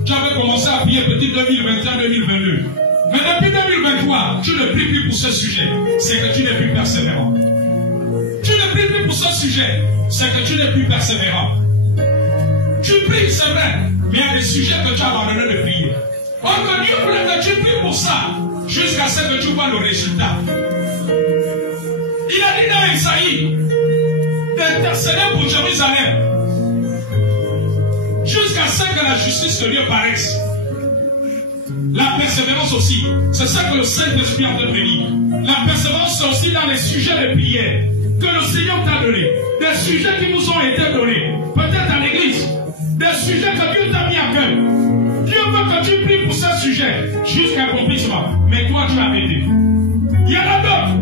Tu avais commencé à prier petit 2021-2022. Mais depuis 2023, tu ne pries plus pour ce sujet. C'est que tu n'es plus persévérant. Tu ne pries plus pour ce sujet. C'est que tu n'es plus persévérant. Tu pries, c'est vrai, mais il y a des sujets que tu as abandonné de prier. Or que Dieu voulait que tu pries pour ça, jusqu'à ce que tu vois le résultat. Il a dit dans Isaïe d'intercéder pour Jérusalem, jusqu'à ce que la justice de Dieu paraisse. La persévérance aussi, c'est ça que le Saint-Esprit a de dire. La persévérance, c'est aussi dans les sujets de prière que le Seigneur t'a donné. Des sujets qui nous ont été donnés, peut-être à l'église. Des sujets que Dieu t'a mis à cœur. Dieu veut que tu pries pour ce sujet jusqu'à l'accomplissement. Mais toi, tu as arrêté. Il y en a d'autres.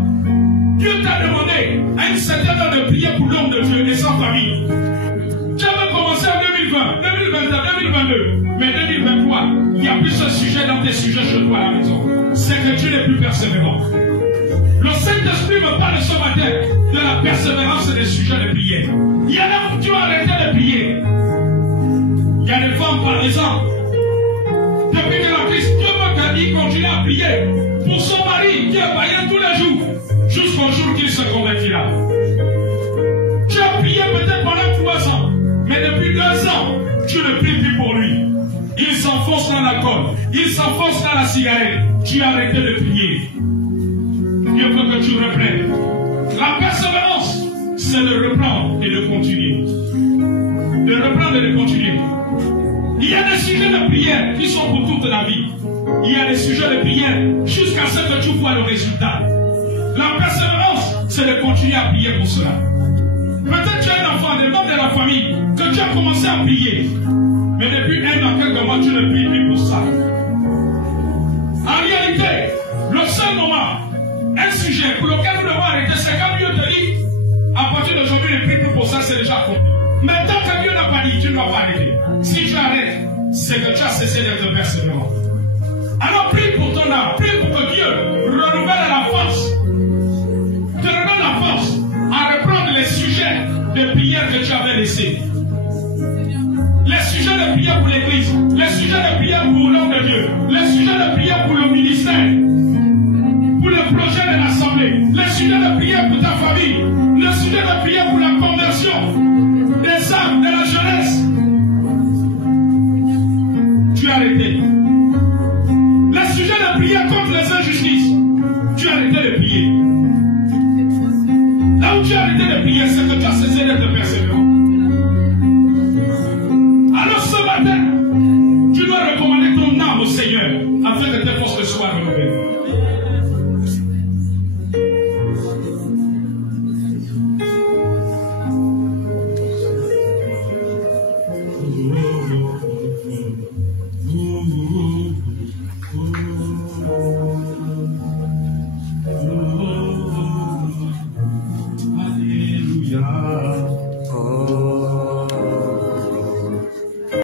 Dieu t'a demandé à une certaine heure de prier pour l'homme de Dieu et sa famille. Tu avais commencé en 2020, 2021, 2022. Mais 2023, il n'y a plus ce sujet dans tes sujets chez toi à la maison. C'est que tu n'es plus persévérant. Le Saint-Esprit me parle ce matin de la persévérance et des sujets de prière. Il y en a qui ont arrêté de prier. Il y a des femmes, par exemple, depuis que la Christ, Dieu veut qu'elle continue à prier pour son mari. jusqu'au jour qu'il se convertira. Tu as prié peut-être pendant 3 ans, mais depuis 2 ans, tu ne pries plus pour lui. Il s'enfonce dans la colle, il s'enfonce dans la cigarette. Tu as arrêté de prier. Dieu veut que tu reprennes. La persévérance, c'est de reprendre et de continuer. De reprendre et de continuer. Il y a des sujets de prière qui sont pour toute la vie. Il y a des sujets de prière jusqu'à ce que tu vois le résultat. La persévérance, c'est de continuer à prier pour cela. Peut-être tu as un enfant, des membres de la famille, que tu as commencé à prier. Mais depuis 1 an, quelques mois, tu ne pries plus pour ça. En réalité, le seul moment, un sujet pour lequel nous devons arrêter, c'est quand Dieu te dit, à partir d'aujourd'hui, ne prie plus pour ça, c'est déjà compris. Mais tant que Dieu n'a pas dit, tu ne dois pas arrêter. Si tu arrêtes, c'est que tu as cessé d'être persévérant. Alors prie pour ton âme, prie pour que Dieu renouvelle la force. Te redonne la force à reprendre les sujets de prière que tu avais laissés. Les sujets de prière pour l'église, les sujets de prière pour l'homme de Dieu, les sujets de prière pour le ministère, pour le projet de l'assemblée, les sujets de prière pour ta famille, les sujets de prière pour la conversion des âmes, de la jeunesse.